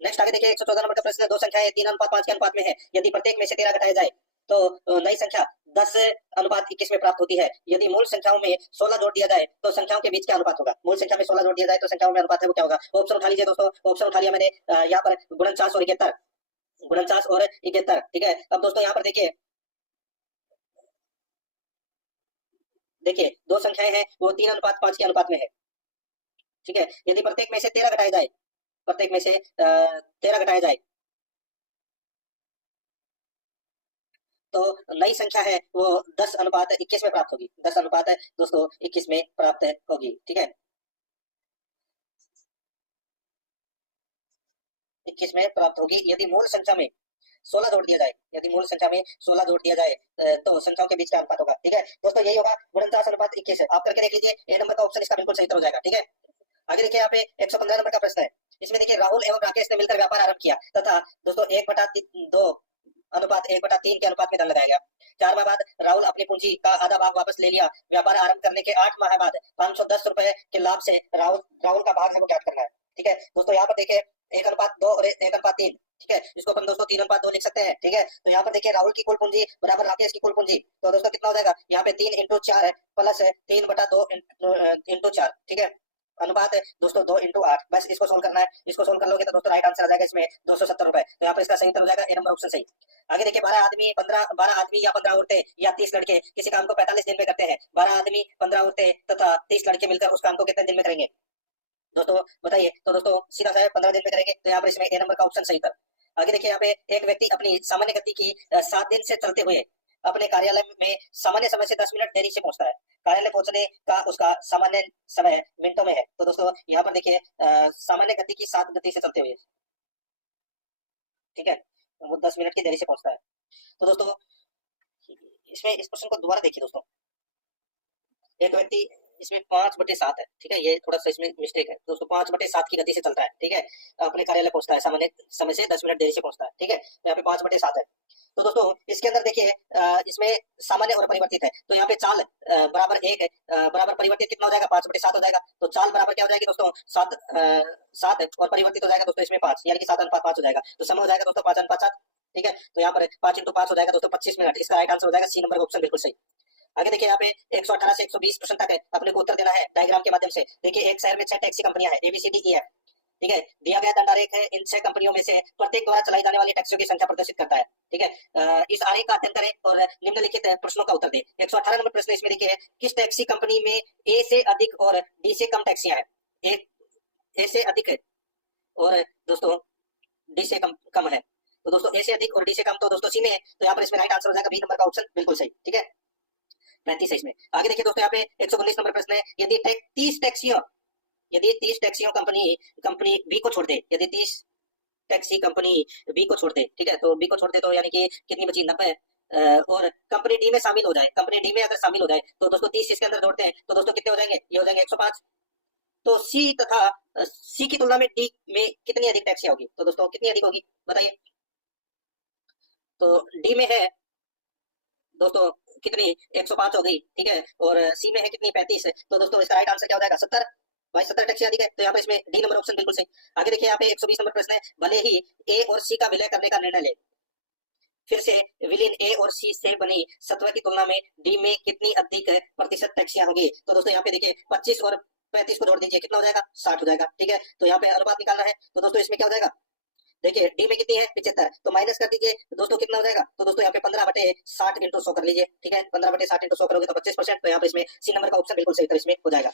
नेक्स्ट आगे देखिए 114 नंबर का प्रश्न है, दो संख्याएं 3:5 के अनुपात में है, यदि प्रत्येक में से 13 घटाया जाए तो नई संख्या 10:21 में प्राप्त होती है। यदि मूल संख्याओं में 16 जोड़ दिया जाए तो संख्याओं के बीच क्या अनुपात होगा, मूल संख्या में 16 जोड़ दिया जाए तो संख्याओं में अनुपात है वो क्या होगा, ऑप्शन उठा लीजिए दोस्तों, ऑप्शन उठा लिया मैंने, यहाँ पर गुणनचास और 71, गुणनचास और 71, ठीक है। अब दोस्तों यहाँ पर देखिए दो संख्याएं हैं वो 3:5 के अनुपात में है, ठीक है, यदि प्रत्येक में से 13 घटाया जाए, प्रत्येक में से 13 घटाया जाए तो नई संख्या है वो 10:21 में प्राप्त होगी, 10:21 में प्राप्त होगी, ठीक है, 21 में प्राप्त होगी यदि मूल संख्या में 16 जोड़ दिया जाए, यदि मूल संख्या में 16 जोड़ दिया जाए तो संख्याओं के बीच का अनुपात होगा, ठीक है दोस्तों, यही होगा 49:21, आप करके देख लीजिए, ए नंबर का ऑप्शन इसका बिल्कुल सही उत्तर हो जाएगा, ठीक है। आगे देखिए यहाँ पे 115 नंबर का प्रश्न है, इसमें देखिए राहुल एवं राकेश ने मिलकर व्यापार आरंभ किया तथा दोस्तों 1/2 अनुपात 1/3 के अनुपात में धन लगाया गया। 4 माह बाद राहुल अपनी पूंजी का आधा भाग वापस ले लिया। व्यापार आरंभ करने के 8 माह बाद 510 रुपए के लाभ से राहुल का भाग है वो ज्ञात करना है, ठीक है दोस्तों। यहाँ पर देखिए 1:2 और 1:3, ठीक है, इसको अपन दोस्तों 3:2 लिख सकते हैं, ठीक है। तो यहाँ पर देखिए राहुल की कुल पूंजी बराबर राकेश की कुल पूंजी, तो दोस्तों कितना हो जाएगा, यहाँ पे 3 × 4 है प्लस 3/2 × 4, ठीक है, अनुपात है दोस्तों 2 × 8, बस इसको सोल्व करना है, इसको सोल्व कर लोगे तो दोस्तों राइट आंसर आ जाएगा इसमें 270 रुपए, तो यहाँ पर इसका सही उत्तर हो जाएगा ए नंबर ऑप्शन सही। आगे देखिए 12 आदमी या 15 औरतें या 30 लड़के किसी काम को 45 दिन में करते हैं। 12 आदमी 15 औरतें तथा 30 लड़के मिलकर उस काम को कितने दिन में करेंगे दोस्तों, बताइए, तो दोस्तों सीधा सा 15 दिन में करेंगे, तो यहाँ पर इसमें ए नंबर का ऑप्शन सही था। आगे देखिए यहाँ पे एक व्यक्ति अपनी सामान्य गति की 7 दिन से चलते हुए अपने कार्यालय में सामान्य समय से 10 मिनट देरी से पहुंचता है। कार्यालय पहुंचने का उसका सामान्य समय मिनटों में है, तो दोस्तों यहाँ पर देखिए सामान्य गति की 7 गति से चलते हुए, ठीक है, तो वो 10 मिनट की देरी से पहुंचता है। तो दोस्तों इसमें इस प्रश्न को दोबारा देखिए दोस्तों, एक व्यक्ति इसमें 5/7 है, ठीक है, ये थोड़ा सा इसमें मिस्टेक है दोस्तों, 5/7 की गति से चलता है, ठीक है, अपने कार्यालय पहुंचता है सामान्य समय से 10 मिनट देरी से पहुंचता है, ठीक है, तो यहाँ पे 5/7 है। तो दोस्तों इसके अंदर देखिए इसमें सामान्य और परिवर्तित है, तो यहाँ पे चाल बराबर 1 है, बराबर परिवर्तित कितना हो जाएगा 5/7 हो जाएगा, तो चाल बराबर क्या हो जाएगी दोस्तों 7 और परिवर्तित हो जाएगा दोस्तों इसमें 5, यानी कि 7:5 हो जाएगा, तो समय हो जाएगा दोस्तों 5:7, ठीक है, तो यहाँ पर 5 × 5 हो जाएगा दोस्तों 25 मिनट, इसका राइट आंसर हो जाएगा सी नंबर का ऑप्शन बिल्कुल सही। आगे देखिए यहाँ पे 118 से 120 प्रश्न तक है, अपने को उत्तर देना है डायग्राम के माध्यम से। देखिए एक शहर में 6 टैक्सी कंपनियां हैं, ABCDE, ठीक है। दिया गया दंड आरेख है, इन 6 कंपनियों में से प्रत्येक द्वारा चलाई जाने वाली टैक्सियों की संख्या प्रदर्शित करता है, ठीक है। इस आरेख का अध्ययन करें और निम्नलिखित प्रश्नों का उत्तर दें। 118 नंबर प्रश्न इसमें देखिए, किस टैक्सी कंपनी में ए से अधिक और डी से कम टैक्सियां हैं? ए से अधिक है और दोस्तों डी से कम है। तो दोस्तों ए से अधिक और डी से कम तो दोस्तों सी में है, तो यहाँ पर इसमें राइट आंसर हो जाएगा बी नंबर का ऑप्शन, बिल्कुल सही, ठीक है। 35 है इसमें। आगे देखिए दोस्तों, यहाँ पे 119 नंबर प्रश्न है, यदि 30 टैक्सियों कंपनी बी को छोड़ दे, यदि 30 टैक्सी कंपनी बी को छोड़ दे, ठीक है, तो बी को छोड़ दे तो यानी कि कितनी बची? 90। और कंपनी डी में शामिल हो जाए, कंपनी डी में अगर शामिल हो जाए तो दोस्तों 30 इसके अंदर जोड़ते हैं तो दोस्तों कितने हो जाएंगे? ये हो जाएंगे 105। तो सी तथा सी की तुलना में डी में कितनी अधिक टैक्सियां होगी? तो दोस्तों कितनी अधिक होगी बताइए? तो डी में है दोस्तों कितनी? 105 हो गई, ठीक है, और सी में है कितनी? 35 है। तो दोस्तों इसका राइट आंसर क्या हो जाएगा? 70। भाई 70 टैक्सी अधिक है, तो यहाँ पे इसमें डी नंबर ऑप्शन बिल्कुल सही। आगे देखिए यहाँ पे 120 नंबर प्रश्न है, भले ही ए और सी का विलय करने का निर्णय ले, फिर से विलीन ए और सी से बनी सत्व की तुलना में डी में कितनी अधिक प्रतिशत टैक्सियां होंगी? तो दोस्तों यहाँ पे देखिए 25 और 35 को जोड़ दीजिए, कितना हो जाएगा? 60 हो जाएगा, ठीक है। तो यहाँ पे अनुपात निकालना है, तो दोस्तों इसमें क्या हो जाएगा? देखिए डी में कितनी है? 75, तो माइनस कर दीजिए, तो दोस्तों कितना हो जाएगा? तो दोस्तों यहाँ पे 15/60 इंटू 100 कर लीजिए, ठीक है। 15/60 इंटू 100 करोगे तो 25%, तो यहाँ पे इसमें सी नंबर का ऑप्शन बिल्कुल सही उत्तर इसमें हो जाएगा।